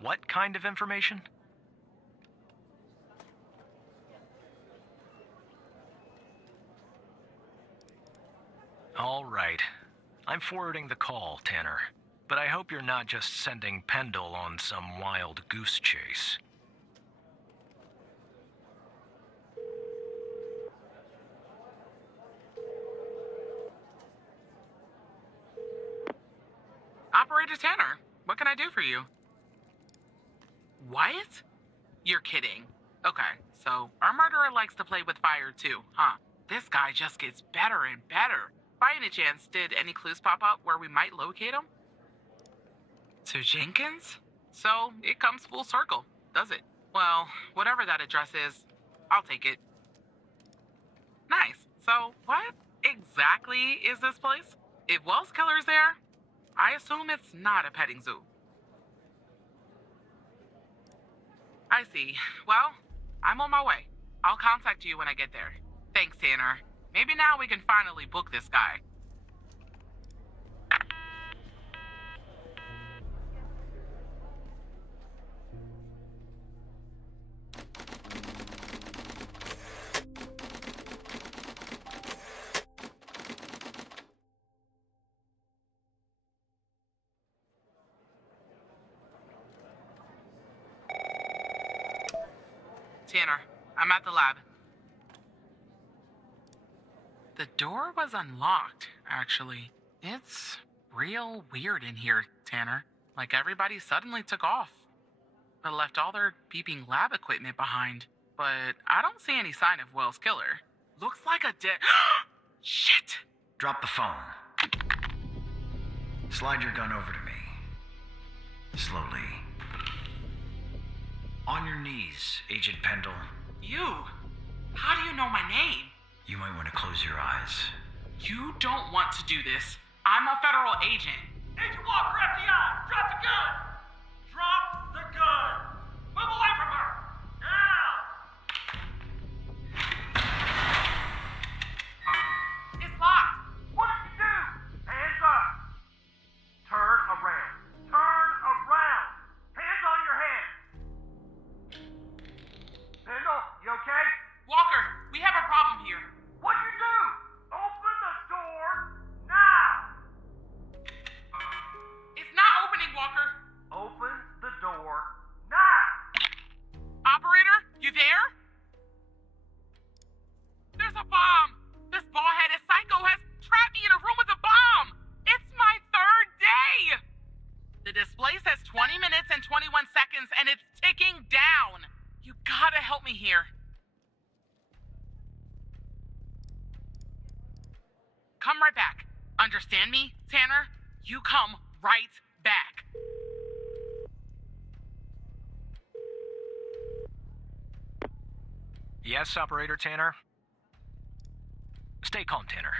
What kind of information? All right. I'm forwarding the call, Tanner. But I hope you're not just sending Pendle on some wild goose chase. Operator Tanner, what can I do for you? What? You're kidding. Okay, so our murderer likes to play with fire too, huh? This guy just gets better and better. By any chance, did any clues pop up where we might locate him? To Jenkins? So, it comes full circle, does it? Well, whatever that address is, I'll take it. Nice. So, what exactly is this place? If Wells Killer's there, I assume it's not a petting zoo. I see. Well, I'm on my way. I'll contact you when I get there. Thanks, Tanner. Maybe now we can finally book this guy. Tanner, I'm at the lab. The door was unlocked, actually. It's real weird in here, Tanner. Like everybody suddenly took off, but left all their beeping lab equipment behind. But I don't see any sign of Wells' killer. Looks like a dead... Shit! Drop the phone. Slide your gun over to me. Slowly. On your knees, Agent Pendle. You? How do you know my name? You might want to close your eyes. You don't want to do this. I'm a federal agent. Agent Walker, FBI! Drop the gun! Drop the gun! Move away from her! Now! It's locked. What did you do? Hands up! Turn around. Turn around! Hands on your head! Pendle, you okay? Walker, we have a problem here. What'd you do? Open the door now! It's not opening, Walker. Open the door now! Operator, you there? There's a bomb. This bald-headed psycho has trapped me in a room with a bomb. It's my third day. The display says 20 minutes and 21 seconds, and it's ticking down. You gotta help me here. Come right back. Understand me, Tanner? You come right back. Yes, Operator Tanner? Stay calm, Tanner.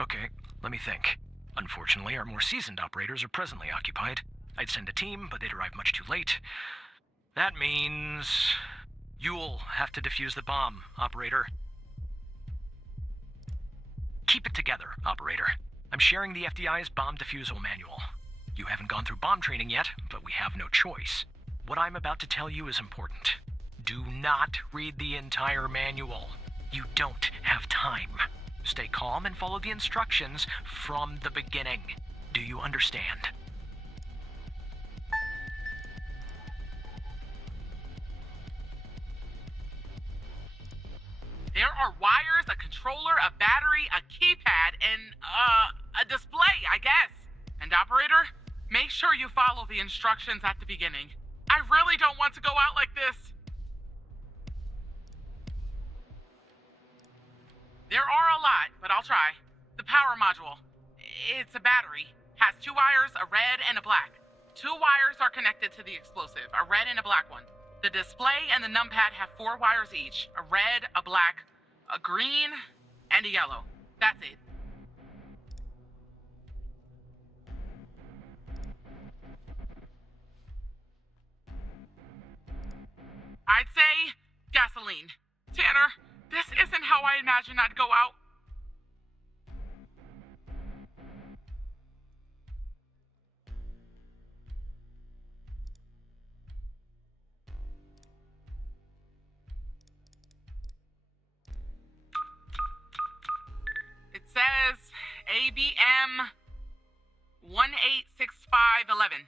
Okay, let me think. Unfortunately, our more seasoned operators are presently occupied. I'd send a team, but they'd arrive much too late. That means... you'll have to defuse the bomb, Operator. Keep it together, Operator. I'm sharing the FDI's bomb defusal manual. You haven't gone through bomb training yet, but we have no choice. What I'm about to tell you is important. Do not read the entire manual. You don't have time. Stay calm and follow the instructions from the beginning. Do you understand? There are wires, a controller, a battery, a keypad, and, a display, I guess. And operator, make sure you follow the instructions at the beginning. I really don't want to go out like this. There are a lot, but I'll try. The power module. It's a battery. Has 2 wires, a red and a black. 2 wires are connected to the explosive, a red and a black one. The display and the numpad have 4 wires each, a red, a black, a green, and a yellow. That's it. I'd say gasoline. Tanner, this isn't how I imagined I'd go out. ABM 186511.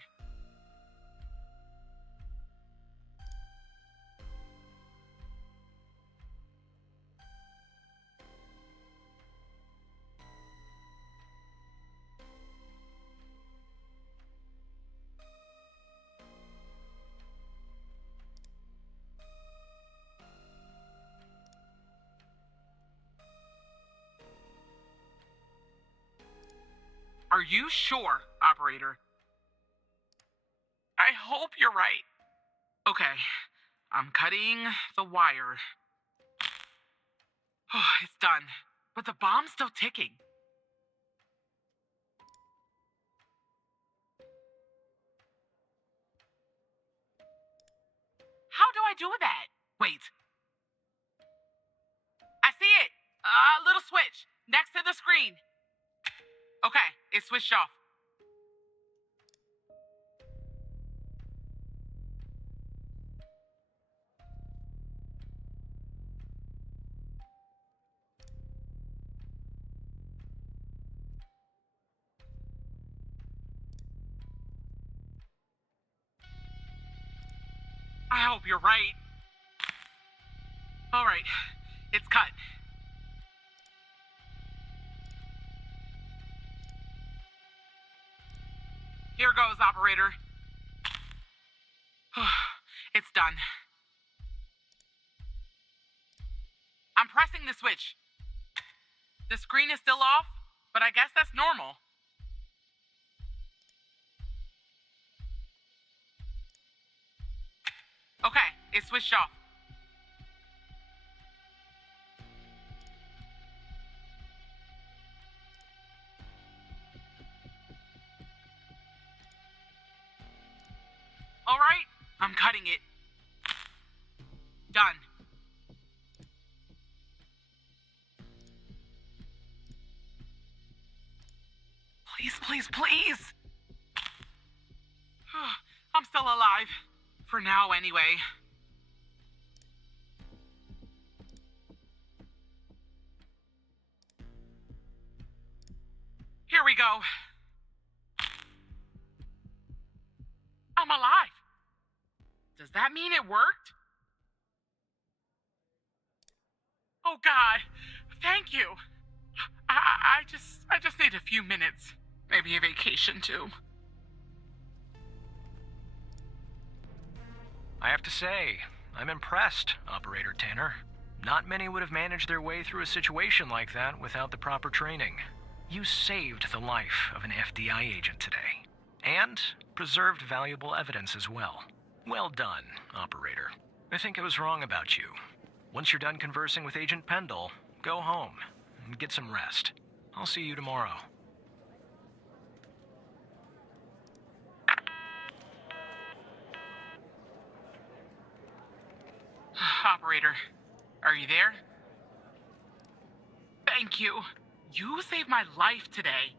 Are you sure, operator? I hope you're right. Okay, I'm cutting the wire. Oh, it's done. But the bomb's still ticking. How do I do that? Wait. I see it! A little switch next to the screen. Okay, it's switched off. I hope you're right. All right, it's cut. Here goes, operator. It's done. I'm pressing the switch. The screen is still off, but I guess that's normal. Okay, it's switched off. All right, I'm cutting it. Done. Please, please, please. I'm still alive. For now, anyway. Here we go. I'm alive. Does that mean it worked? Oh God, thank you. I just need a few minutes. Maybe a vacation too. I have to say, I'm impressed, Operator Tanner. Not many would have managed their way through a situation like that without the proper training. You saved the life of an FDI agent today, and preserved valuable evidence as well. Well done, Operator. I think I was wrong about you. Once you're done conversing with Agent Pendle, go home and get some rest. I'll see you tomorrow. Operator, are you there? Thank you. You saved my life today.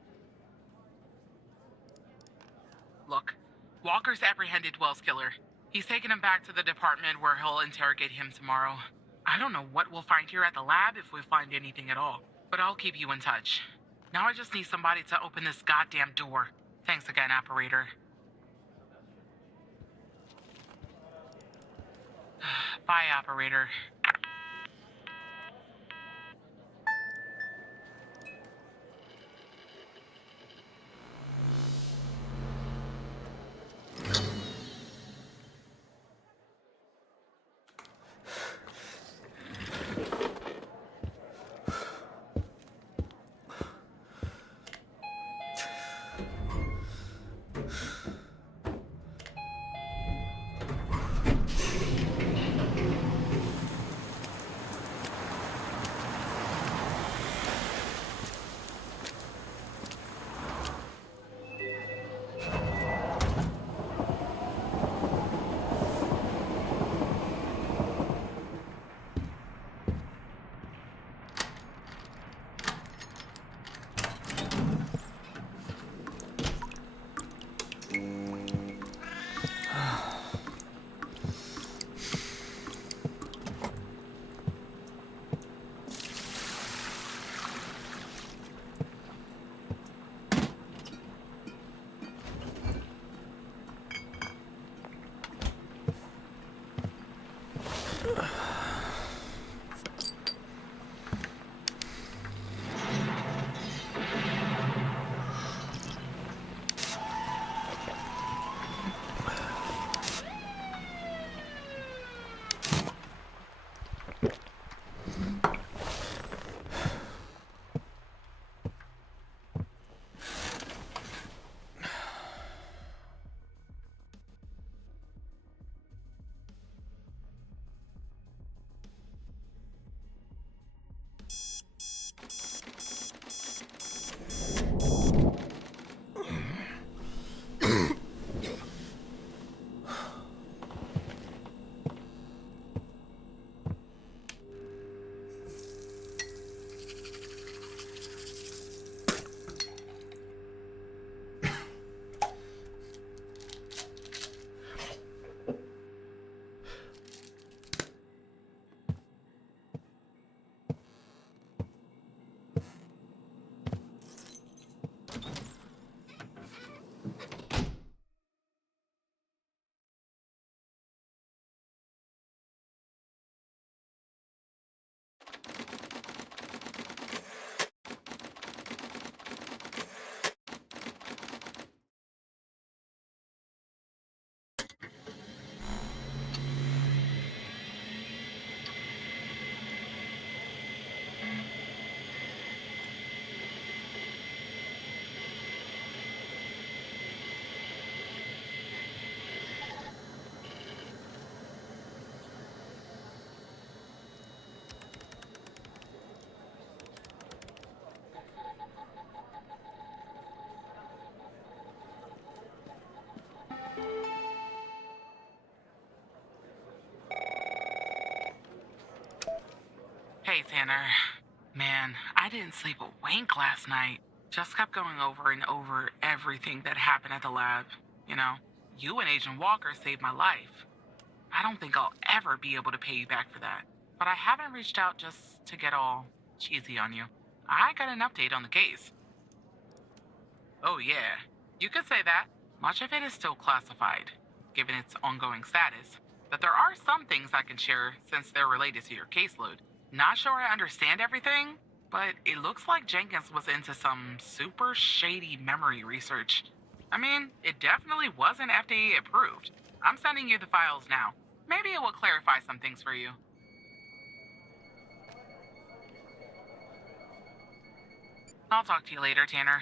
Look, Walker's apprehended Wells Killer. He's taken him back to the department where he'll interrogate him tomorrow. I don't know what we'll find here at the lab if we find anything at all, but I'll keep you in touch. Now I just need somebody to open this goddamn door. Thanks again, operator. Bye, operator. Hey, Tanner. Man, I didn't sleep a wink last night. Just kept going over and over everything that happened at the lab. You know, you and Agent Walker saved my life. I don't think I'll ever be able to pay you back for that. But I haven't reached out just to get all cheesy on you. I got an update on the case. Oh, yeah. You could say that. Much of it is still classified, given its ongoing status. But there are some things I can share since they're related to your caseload. Not sure I understand everything, but it looks like Jenkins was into some super shady memory research. I mean, it definitely wasn't FDA approved. I'm sending you the files now. Maybe it will clarify some things for you. I'll talk to you later, Tanner.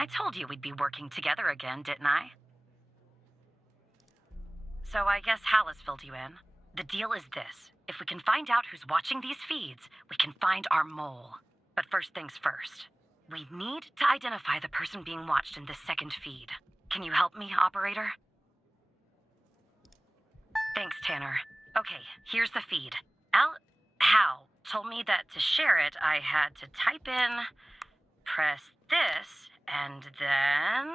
I told you we'd be working together again, didn't I? So I guess Hal has filled you in. The deal is this. If we can find out who's watching these feeds, we can find our mole. But first things first. We need to identify the person being watched in this second feed. Can you help me, operator? Thanks, Tanner. Okay, here's the feed. Hal told me that to share it, I had to type in, press this, and then...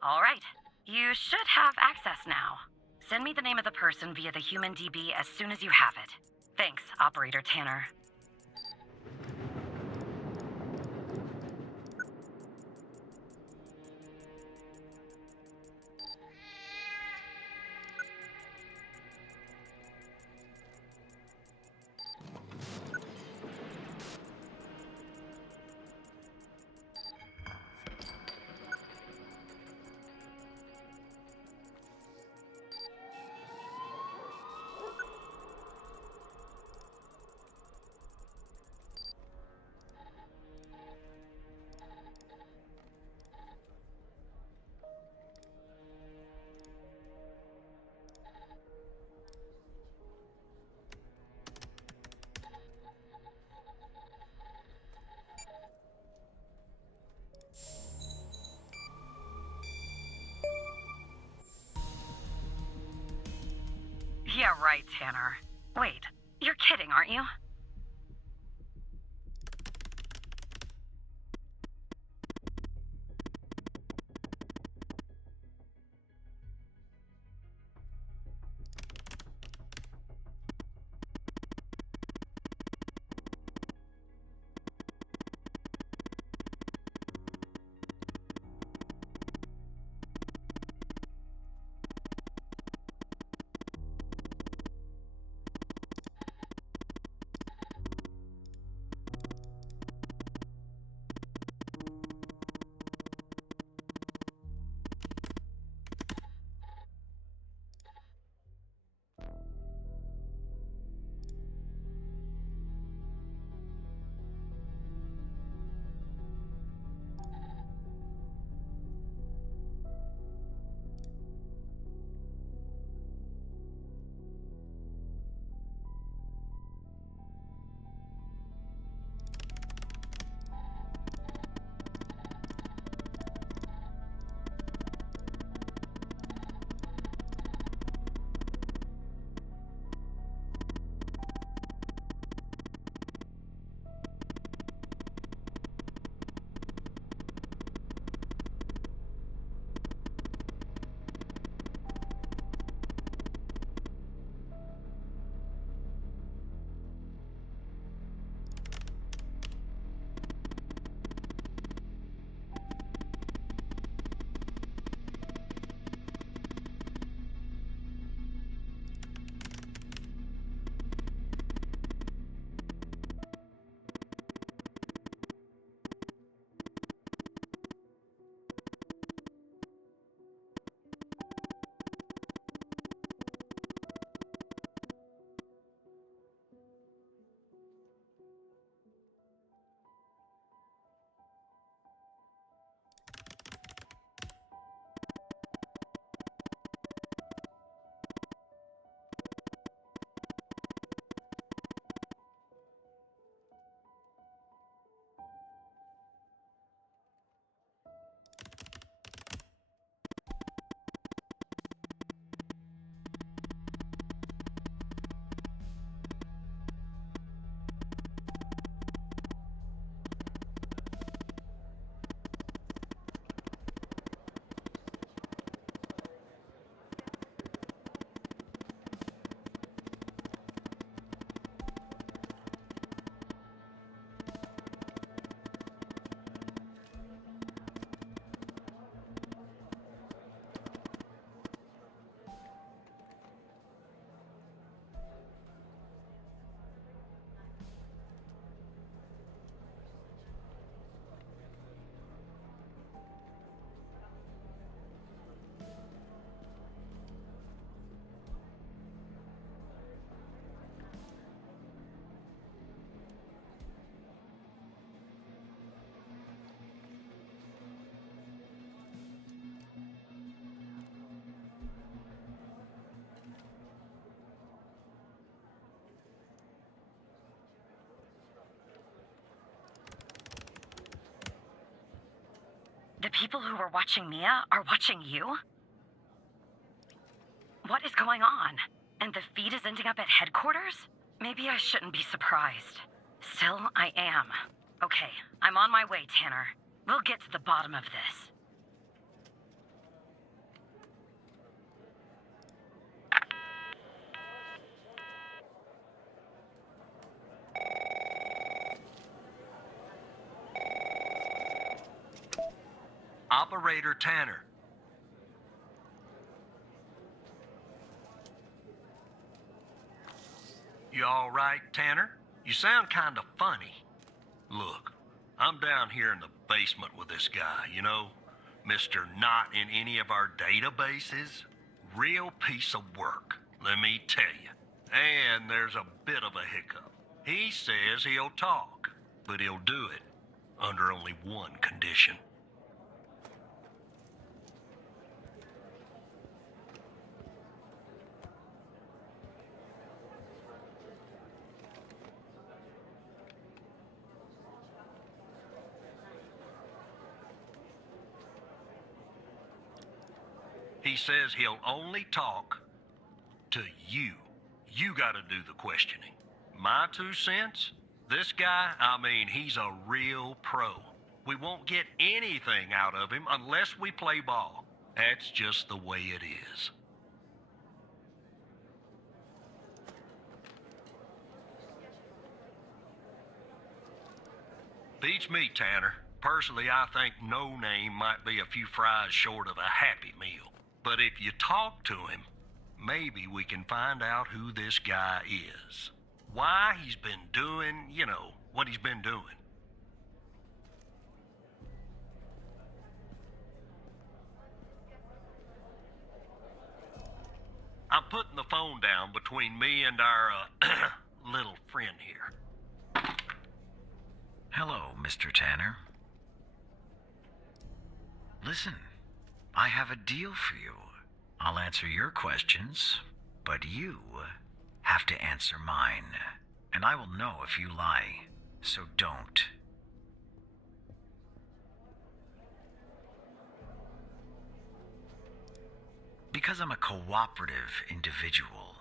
All right, you should have access now. Send me the name of the person via the HumanDB as soon as you have it. Thanks, Operator Tanner. Yeah, right, Tanner. Wait, you're kidding, aren't you? The people who were watching Mia are watching you? What is going on? And the feed is ending up at headquarters? Maybe I shouldn't be surprised. Still, I am. Okay, I'm on my way, Tanner. We'll get to the bottom of this. Operator Tanner. You all right, Tanner? You sound kind of funny. Look, I'm down here in the basement with this guy, you know? Mr. Not in any of our databases. Real piece of work, let me tell you. And there's a bit of a hiccup. He says he'll talk, but he'll do it under only one condition. He says he'll only talk to you. You gotta do the questioning. My 2 cents? This guy, I mean, he's a real pro. We won't get anything out of him unless we play ball. That's just the way it is. Beats me, Tanner. Personally, I think No Name might be a few fries short of a Happy Meal. But if you talk to him, maybe we can find out who this guy is. Why he's been doing, you know, what he's been doing. I'm putting the phone down between me and our, little friend here. Hello, Mr. Tanner. Listen, I have a deal for you. I'll answer your questions, but you have to answer mine. And I will know if you lie, so don't. Because I'm a cooperative individual,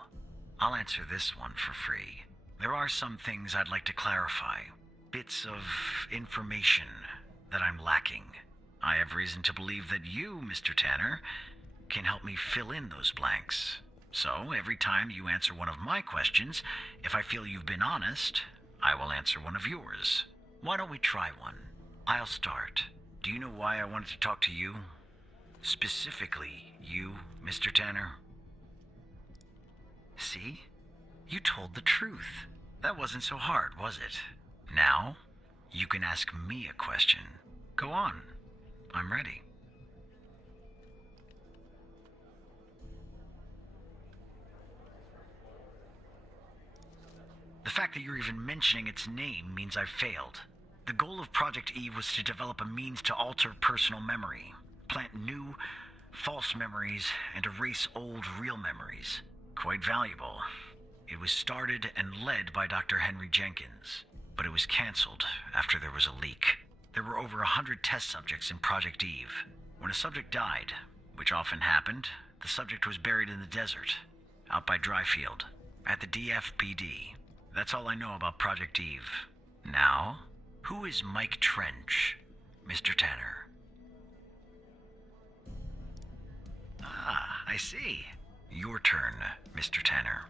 I'll answer this one for free. There are some things I'd like to clarify, bits of information that I'm lacking. I have reason to believe that you, Mr. Tanner, can help me fill in those blanks. So, every time you answer one of my questions, if I feel you've been honest, I will answer one of yours. Why don't we try one? I'll start. Do you know why I wanted to talk to you? Specifically, you, Mr. Tanner? See? You told the truth. That wasn't so hard, was it? Now, you can ask me a question. Go on. I'm ready. The fact that you're even mentioning its name means I've failed. The goal of Project Eve was to develop a means to alter personal memory, plant new, false memories, and erase old, real memories. Quite valuable. It was started and led by Dr. Henry Jenkins, but it was canceled after there was a leak. There were over 100 test subjects in Project Eve. When a subject died, which often happened, the subject was buried in the desert, out by Dryfield, at the DFPD. That's all I know about Project Eve. Now, who is Mike Trench, Mr. Tanner? Ah, I see. Your turn, Mr. Tanner.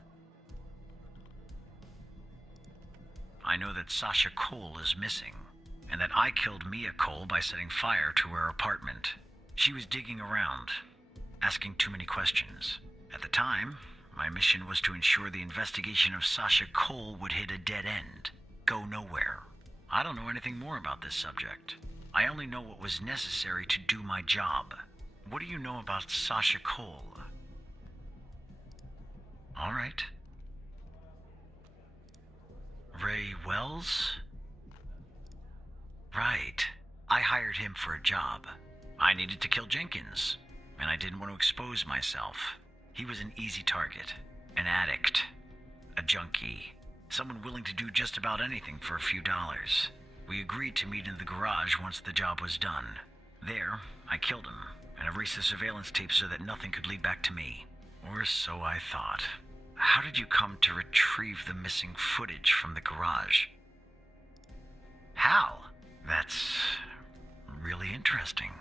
I know that Sasha Cole is missing, and that I killed Mia Cole by setting fire to her apartment. She was digging around, asking too many questions. At the time, my mission was to ensure the investigation of Sasha Cole would hit a dead end, go nowhere. I don't know anything more about this subject. I only know what was necessary to do my job. What do you know about Sasha Cole? All right. Ray Wells? Right. I hired him for a job. I needed to kill Jenkins, and I didn't want to expose myself. He was an easy target, an addict, a junkie, someone willing to do just about anything for a few dollars. We agreed to meet in the garage once the job was done. There, I killed him and erased the surveillance tape so that nothing could lead back to me. Or so I thought. How did you come to retrieve the missing footage from the garage? How? That's really interesting.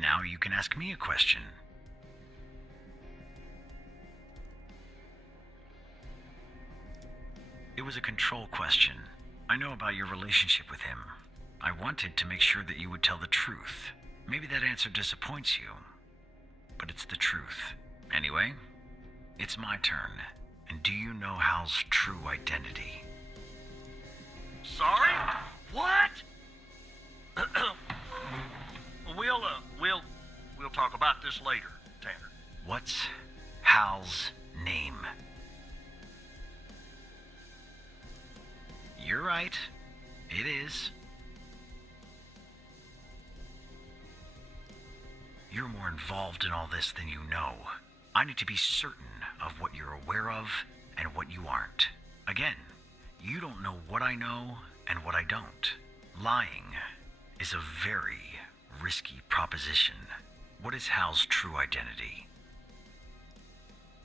Now you can ask me a question. It was a control question. I know about your relationship with him. I wanted to make sure that you would tell the truth. Maybe that answer disappoints you, but it's the truth. Anyway, it's my turn. And do you know Hal's true identity? Sorry? What? We'll talk about this later, Tanner. What's Hal's name? You're right. It is. You're more involved in all this than you know. I need to be certain of what you're aware of and what you aren't. Again, you don't know what I know and what I don't. Lying is a very risky proposition. What is Hal's true identity?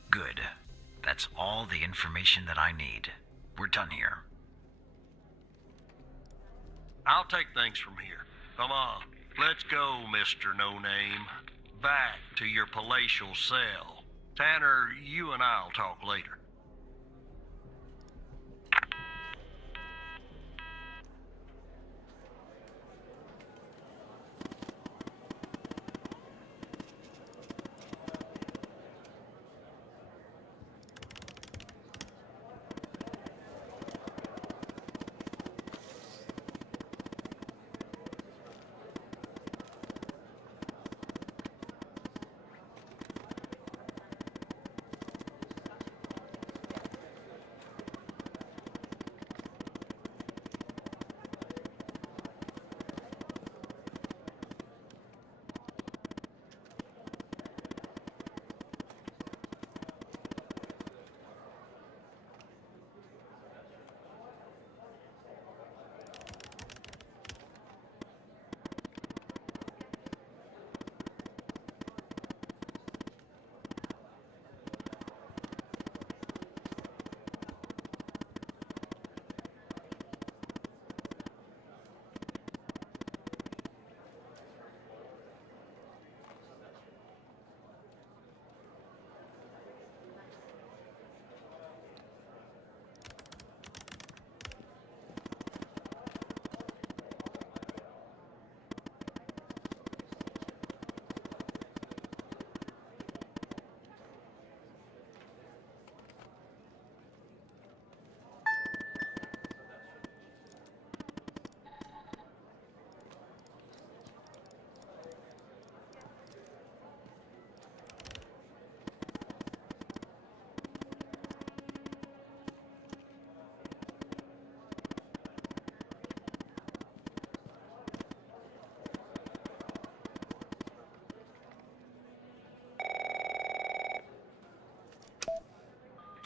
Good. That's all the information that I need. We're done here. I'll take things from here. Come on, let's go, Mr. No Name. Back to your palatial cell. Tanner, you and I'll talk later.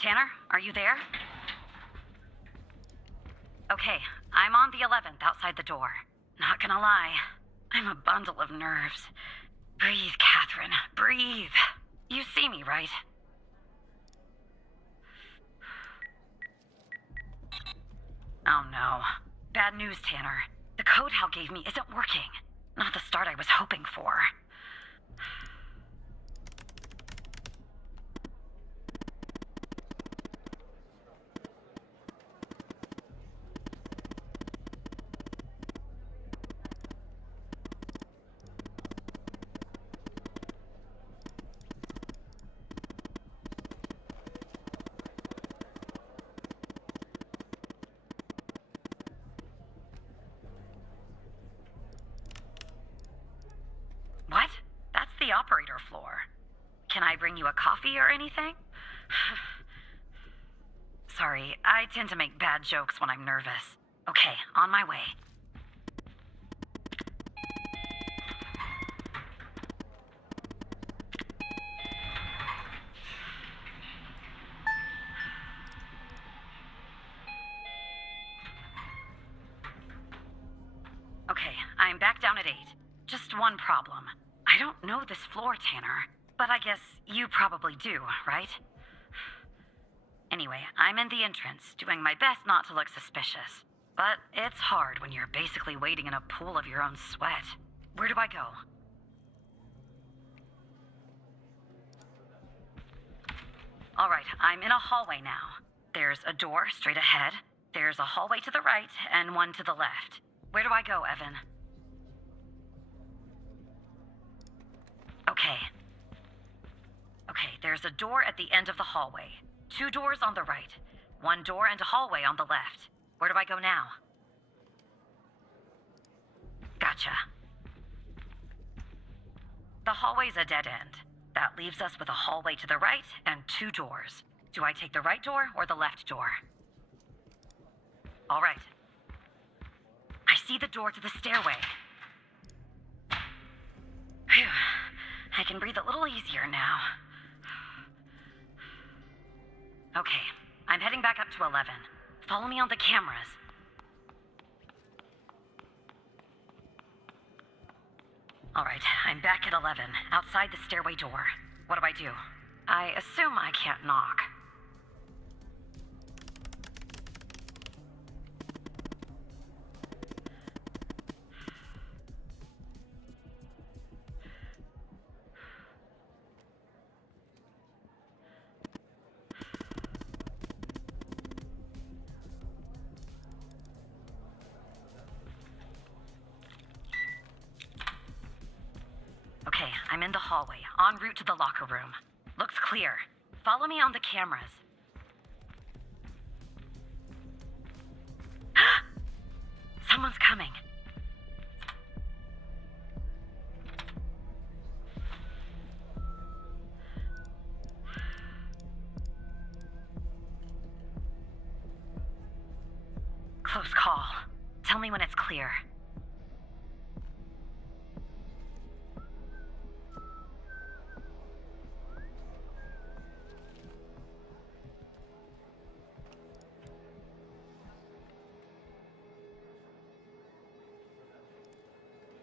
Tanner, are you there? Okay, I'm on the 11th outside the door. Not gonna lie, I'm a bundle of nerves. Breathe, Catherine, breathe. You see me, right? Oh no. Bad news, Tanner. The code Hal gave me isn't working. Not the start I was hoping for. What? That's the operator floor. Can I bring you a coffee or anything? Sorry, I tend to make bad jokes when I'm nervous. Okay, on my way. Okay, I'm back down at 8. just one problem. I don't know this floor, Tanner, but I guess you probably do, right? Anyway, I'm in the entrance, doing my best not to look suspicious. But it's hard when you're basically wading in a pool of your own sweat. Where do I go? Alright, I'm in a hallway now. There's a door straight ahead, there's a hallway to the right, and one to the left. Where do I go, Evan? Okay, there's a door at the end of the hallway. 2 doors on the right. 1 door and a hallway on the left. Where do I go now? Gotcha. The hallway's a dead end. That leaves us with a hallway to the right and 2 doors. Do I take the right door or the left door? All right. I see the door to the stairway. Phew. I can breathe a little easier now. Okay, I'm heading back up to 11. Follow me on the cameras. All right, I'm back at 11, outside the stairway door. What do? I assume I can't knock. Okay, I'm in the hallway, en route to the locker room. Looks clear. Follow me on the cameras. Someone's coming. Close call. Tell me when it's clear.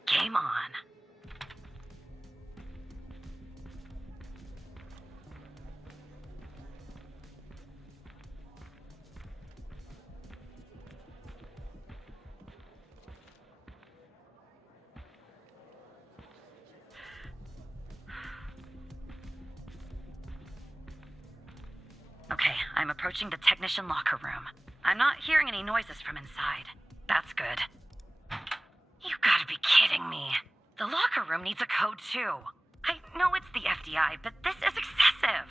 Game on. Okay, I'm approaching the technician locker room. I'm not hearing any noises from inside. That's good. You gotta be kidding me. The locker room needs a code too. I know it's the FDI, but this is excessive.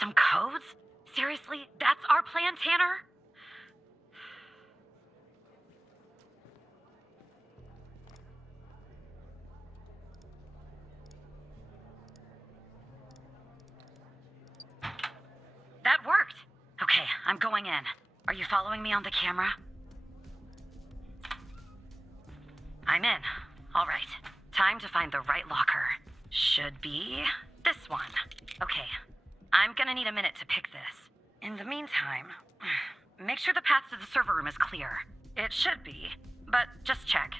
some codes? Seriously, that's our plan, Tanner? That worked. Okay, I'm going in. Are you following me on the camera? I'm in. All right. Time to find the right locker. Should be this one. Okay. I'm gonna need a minute to pick this. In the meantime, make sure the path to the server room is clear. It should be, but just check.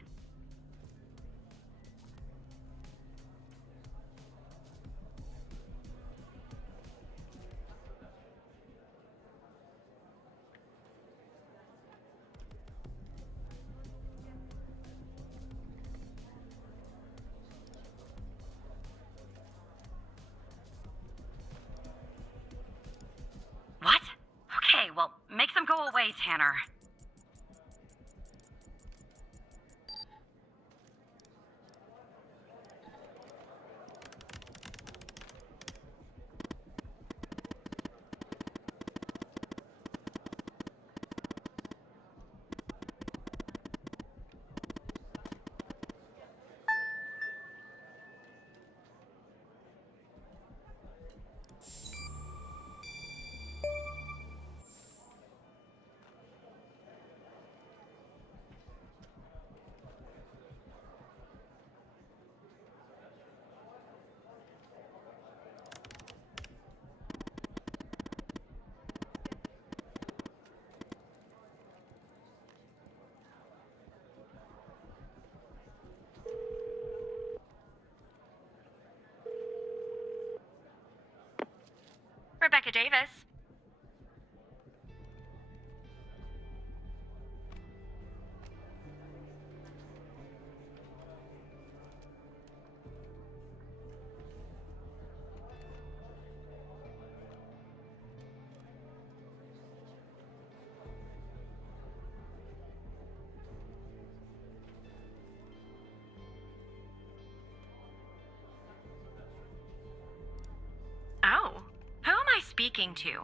What? Okay, well, make them go away, Tanner. Rebecca Davis. Oh, who am I speaking to?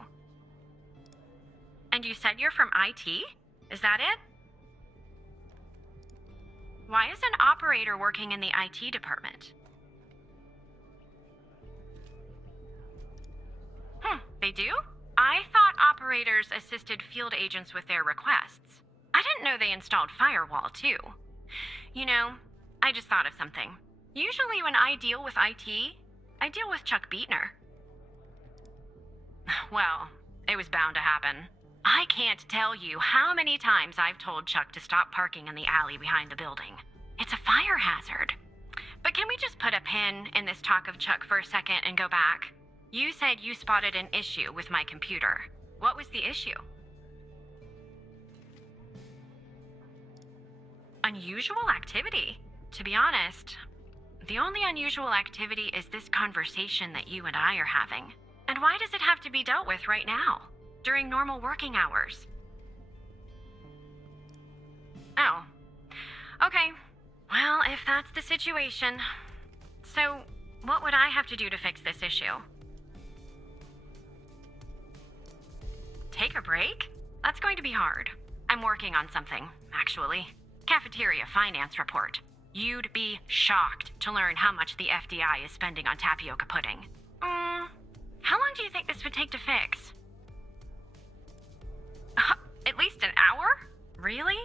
And you said you're from IT? Is that it? Why is an operator working in the IT department? They do? I thought operators assisted field agents with their requests. I didn't know they installed firewall, too. You know, I just thought of something. Usually when I deal with IT, I deal with Chuck Beatner. Well, it was bound to happen. I can't tell you how many times I've told Chuck to stop parking in the alley behind the building. It's a fire hazard. But can we just put a pin in this talk of Chuck for a second and go back? You said you spotted an issue with my computer. What was the issue? Unusual activity? To be honest, the only unusual activity is this conversation that you and I are having. And why does it have to be dealt with right now, during normal working hours? Oh. Okay. Well, if that's the situation. So, what would I have to do to fix this issue? Take a break? That's going to be hard. I'm working on something, actually. Cafeteria finance report. You'd be shocked to learn how much the FDI is spending on tapioca pudding. How long do you think this would take to fix? At least an hour? Really?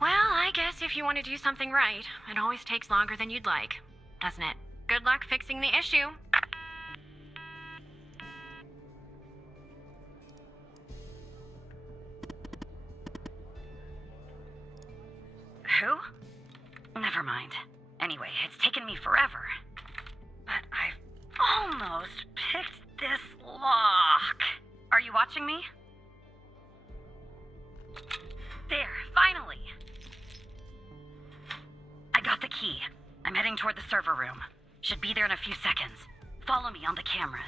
Well, I guess if you want to do something right, it always takes longer than you'd like, doesn't it? Good luck fixing the issue. Who? Never mind. Anyway, it's taken me forever. But I've almost picked this lock. Are you watching me? There, finally. I got the key. I'm heading toward the server room. Should be there in a few seconds. Follow me on the cameras.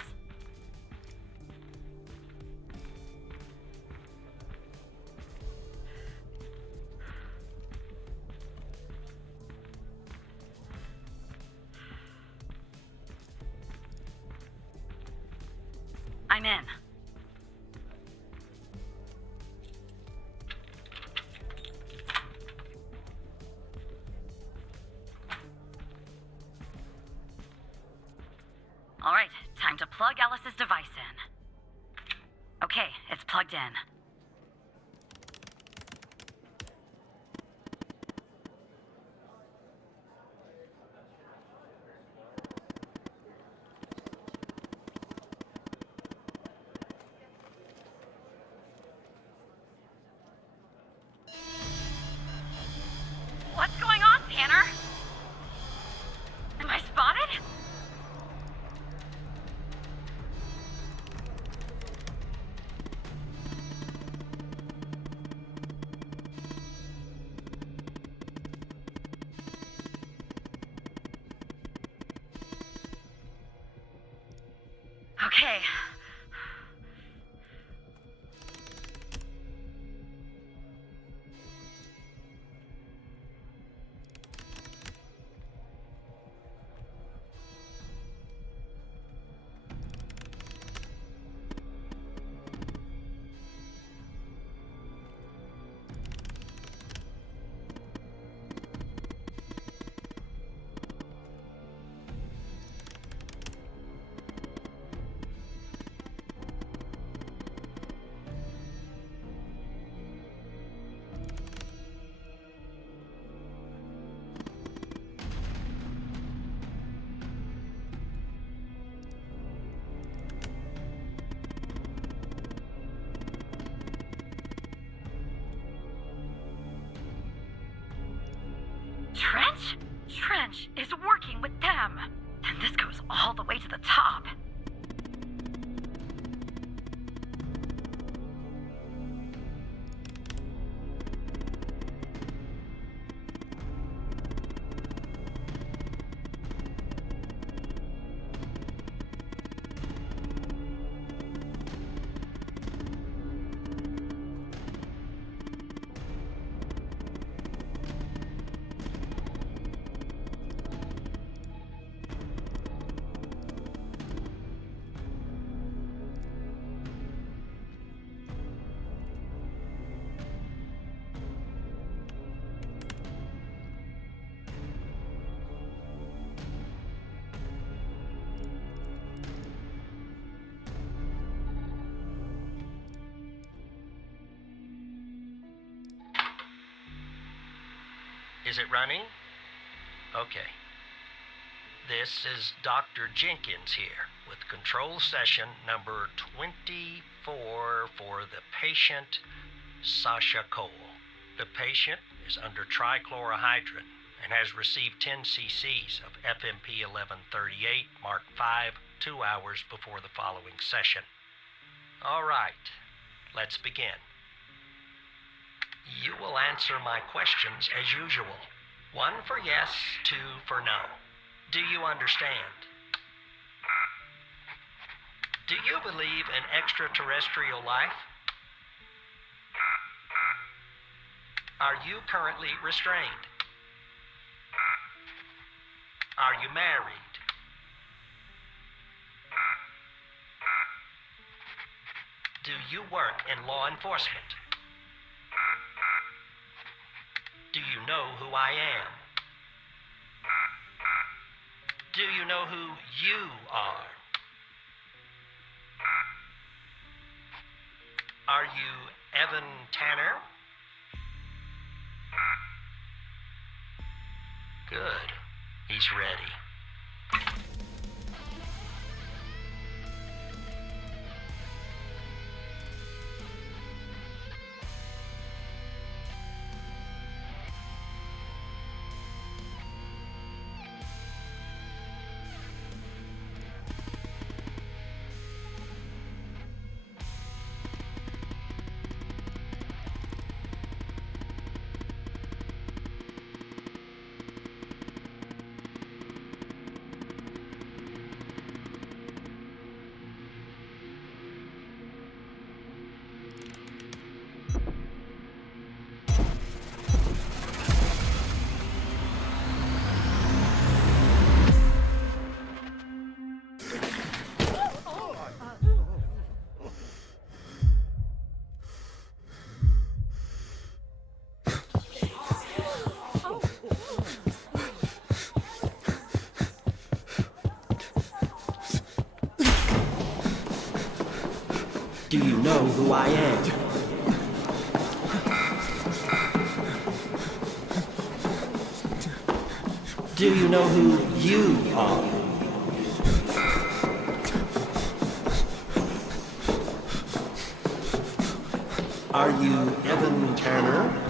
I'm in. All right, time to plug Alice's device in. Okay, it's plugged in. What's going on, Tanner? Am I spotted? Okay. Trench? Trench is working with them. And this goes all the way to the top. Is it running? Okay. This is Dr. Jenkins here with control session number 24 for the patient Sasha Cole. The patient is under trichlorohydrin and has received 10 cc's of FMP 1138 Mark V 2 hours before the following session. All right, let's begin. You will answer my questions as usual. 1 for yes, 2 for no. Do you understand? Do you believe in extraterrestrial life? Are you currently restrained? Are you married? Do you work in law enforcement? Do you know who I am? Do you know who you are? Are you Evan Tanner? Good. He's ready. Do you know who I am? Do you know who you are? Are you Evan Turner?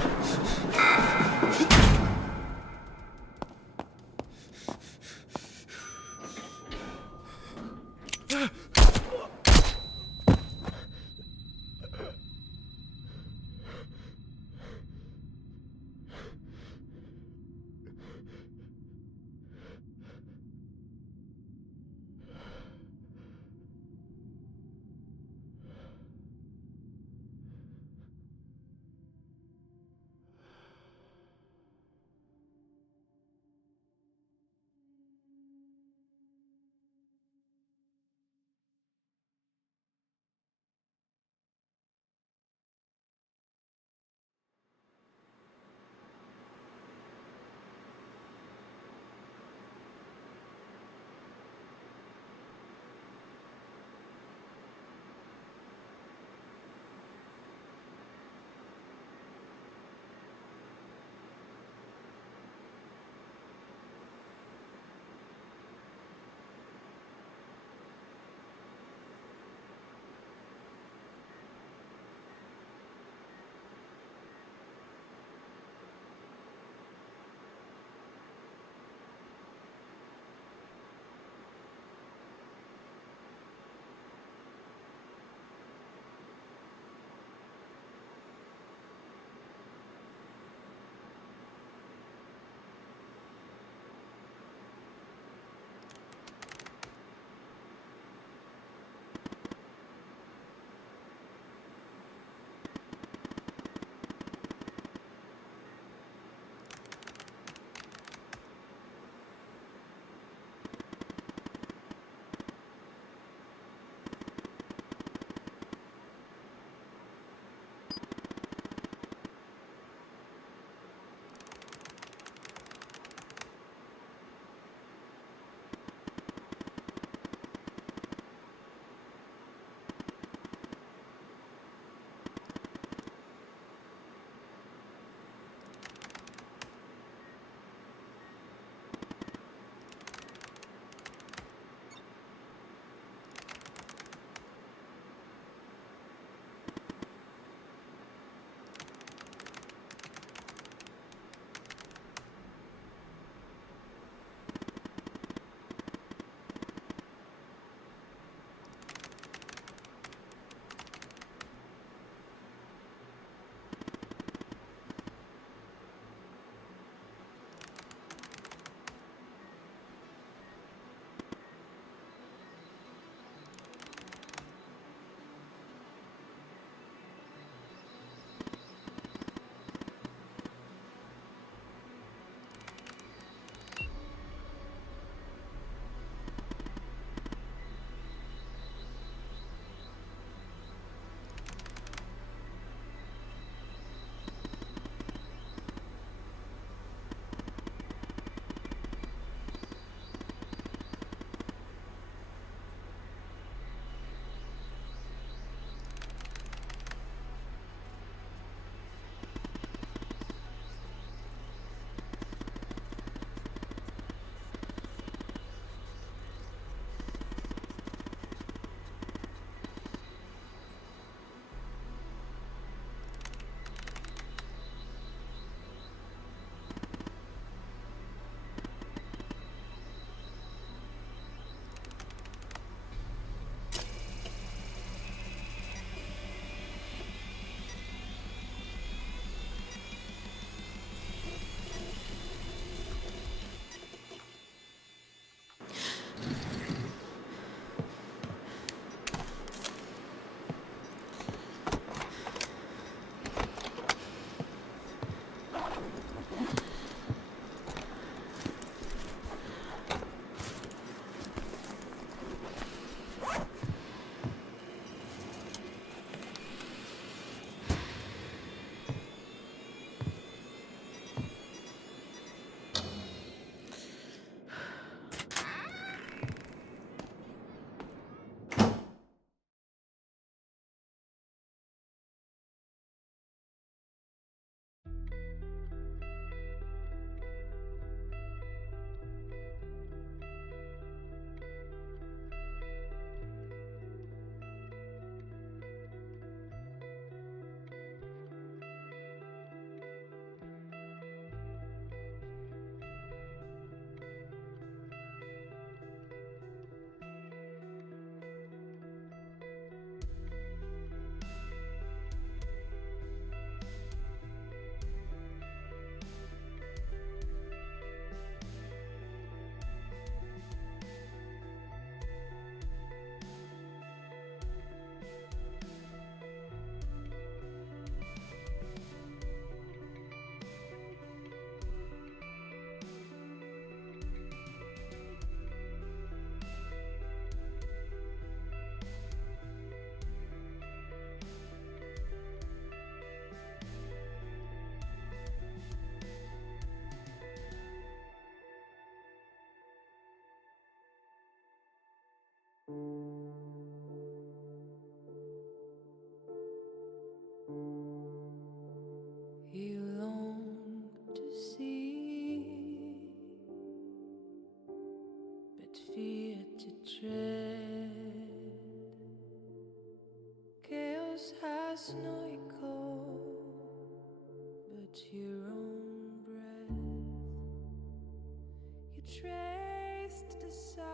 traced the signs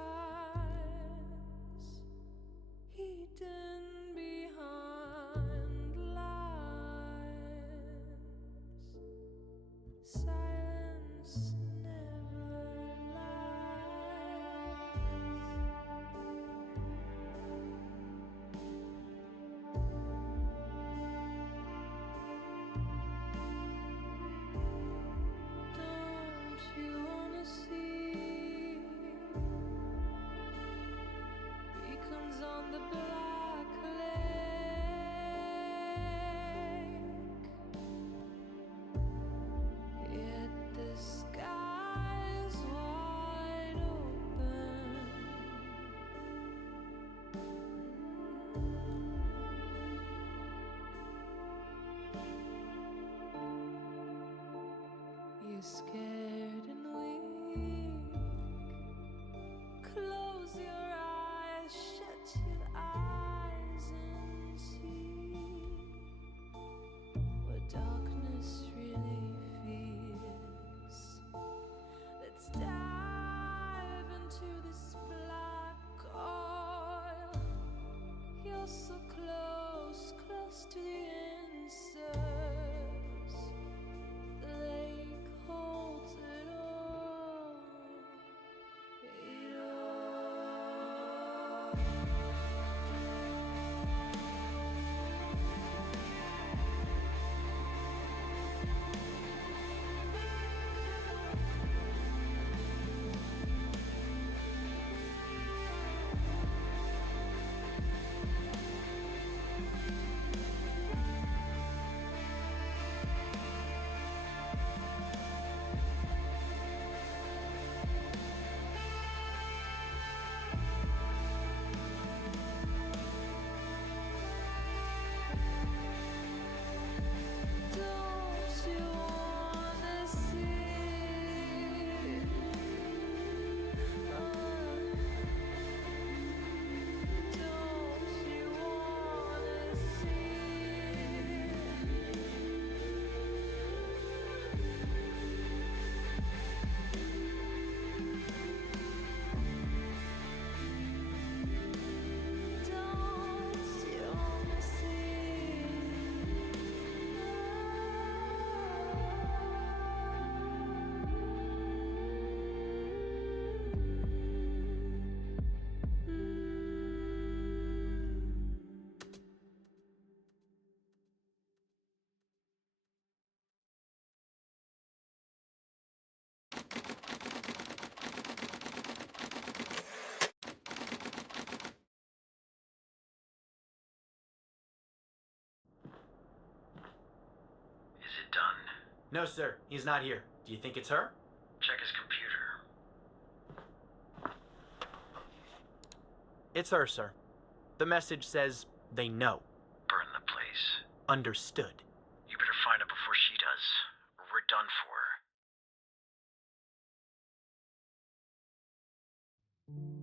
hidden behind lines. Silence never lies. Don't you wanna see beacons on the black lake? Yet the sky's wide open. You're scared and weak. Close your eyes, shut your eyes and see what darkness really feels. Let's dive into this black oil. You're so close, close to the answers. The lake holds it all. It all. Don't you wanna see? Don't you wanna see? Don't you wanna Is it done? No, sir. He's not here. Do you think it's her? Check his computer. It's her, sir. The message says they know. Burn the place. Understood. You better find her before she does, or we're done for.